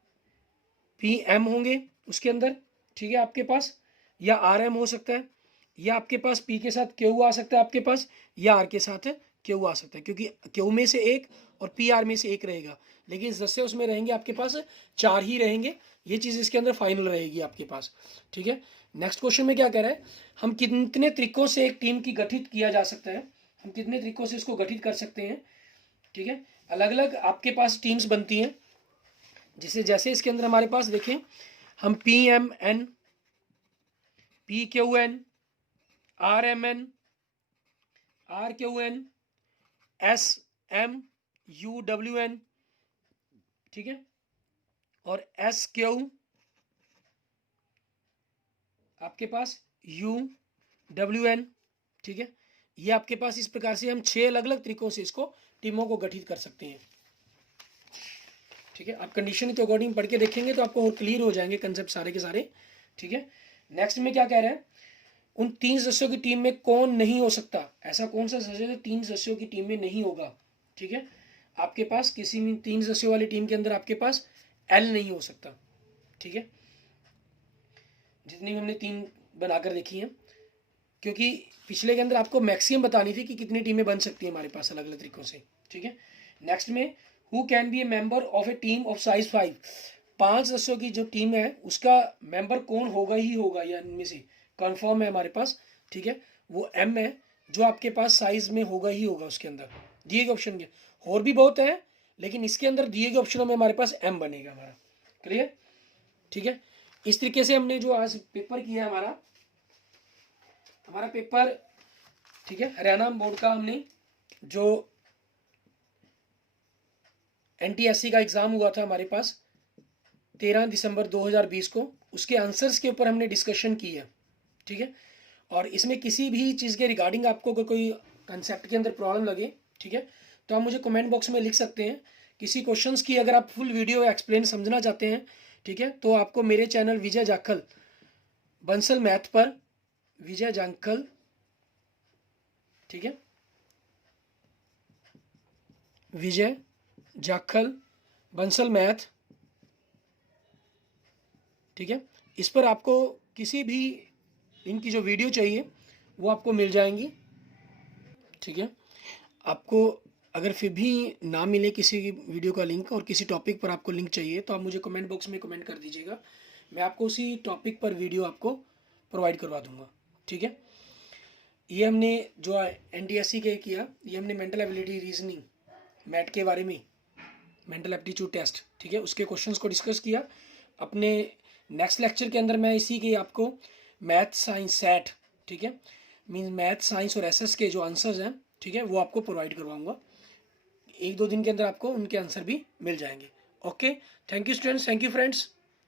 PM होंगे उसके अंदर। ठीक है, आपके पास या RM हो सकता है, या आपके पास P के साथ Q आ सकता है आपके पास, या R के साथ Q आ सकता है, क्योंकि Q में से एक और PR में से एक रहेगा, लेकिन सदस्य उसमें रहेंगे आपके पास 4 ही रहेंगे। ये चीज़ इसके अंदर फाइनल रहेगी आपके पास। ठीक है, नेक्स्ट क्वेश्चन में क्या कह रहा है, हम कितने तरीकों से एक टीम की गठित किया जा सकता है, हम कितने तरीकों से इसको गठित कर सकते हैं। ठीक है, अलग अलग आपके पास टीम्स बनती हैं, जिसे जैसे इसके अंदर हमारे पास देखें हम PMN, PQN, RMN, RQN, SMUWN, ठीक है, और SQ आपके पास UWN। ठीक है, ये आपके पास इस प्रकार से हम 6 अलग अलग तरीकों से इसको टीमों को गठित कर सकते हैं। ठीक है, आप कंडीशन के अकॉर्डिंग पढ़ के देखेंगे तो आपको और क्लियर हो जाएंगे कंसेप्ट सारे के सारे। ठीक है, नेक्स्ट में क्या कह रहा है, उन 3 सदस्यों की टीम में कौन नहीं हो सकता, ऐसा कौन सा सदस्य जो 3 सदस्यों की टीम में नहीं होगा। ठीक है, आपके पास किसी भी 3 सदस्यों वाली टीम के अंदर आपके पास L नहीं हो सकता। ठीक है, जितनी भी हमने 3 बनाकर देखी हैं, क्योंकि पिछले के अंदर आपको मैक्सिमम बतानी थी कि कितनी टीमें बन सकती हैं हमारे पास अलग अलग तरीकों से। ठीक है, नेक्स्ट में who can be A member of A team of size 5, 5 सदस्यों की जो टीम है उसका मेंबर कौन होगा ही होगा, या इनमें से कन्फर्म है हमारे पास। ठीक है, वो M है, जो आपके पास साइज में होगा ही होगा उसके अंदर दिए गए ऑप्शन के। और भी बहुत है, लेकिन इसके अंदर दिए गए ऑप्शनों में हमारे पास एम बनेगा हमारा। क्लियर? ठीक है। इस तरीके से हमने जो आज पेपर किया हमारा पेपर, ठीक है, हरियाणा बोर्ड का हमने जो NTSC का एग्ज़ाम हुआ था हमारे पास 13 दिसंबर 2020 को, उसके आंसर्स के ऊपर हमने डिस्कशन की है। ठीक है। और इसमें किसी भी चीज़ के रिगार्डिंग आपको कोई कंसेप्ट के अंदर प्रॉब्लम लगे, ठीक है, तो आप मुझे कमेंट बॉक्स में लिख सकते हैं। किसी क्वेश्चंस की अगर आप फुल वीडियो एक्सप्लेन समझना चाहते हैं, ठीक है, तो आपको मेरे चैनल विजय जाखल बंसल मैथ पर, विजय जाखल, ठीक है, विजय जाखल बंसल मैथ, ठीक है, इस पर आपको किसी भी इनकी जो वीडियो चाहिए वो आपको मिल जाएंगी। ठीक है। आपको अगर फिर भी ना मिले किसी वीडियो का लिंक और किसी टॉपिक पर आपको लिंक चाहिए, तो आप मुझे कमेंट बॉक्स में कमेंट कर दीजिएगा, मैं आपको उसी टॉपिक पर वीडियो आपको प्रोवाइड करवा दूंगा। ठीक है। ये हमने जो NTSC के किया, ये हमने मेंटल एबिलिटी रीजनिंग मैट के बारे में, मेंटल एप्टीट्यूड टेस्ट, ठीक है, उसके क्वेश्चंस को डिस्कस किया। अपने नेक्स्ट लेक्चर के अंदर मैं इसी के आपको मैथ साइंस सेट, ठीक है, मीन्स मैथ साइंस और SS के जो आंसर्स हैं, ठीक है, वो आपको प्रोवाइड करवाऊंगा। 1-2 दिन के अंदर आपको उनके आंसर भी मिल जाएंगे। Okay, thank you students, thank you friends.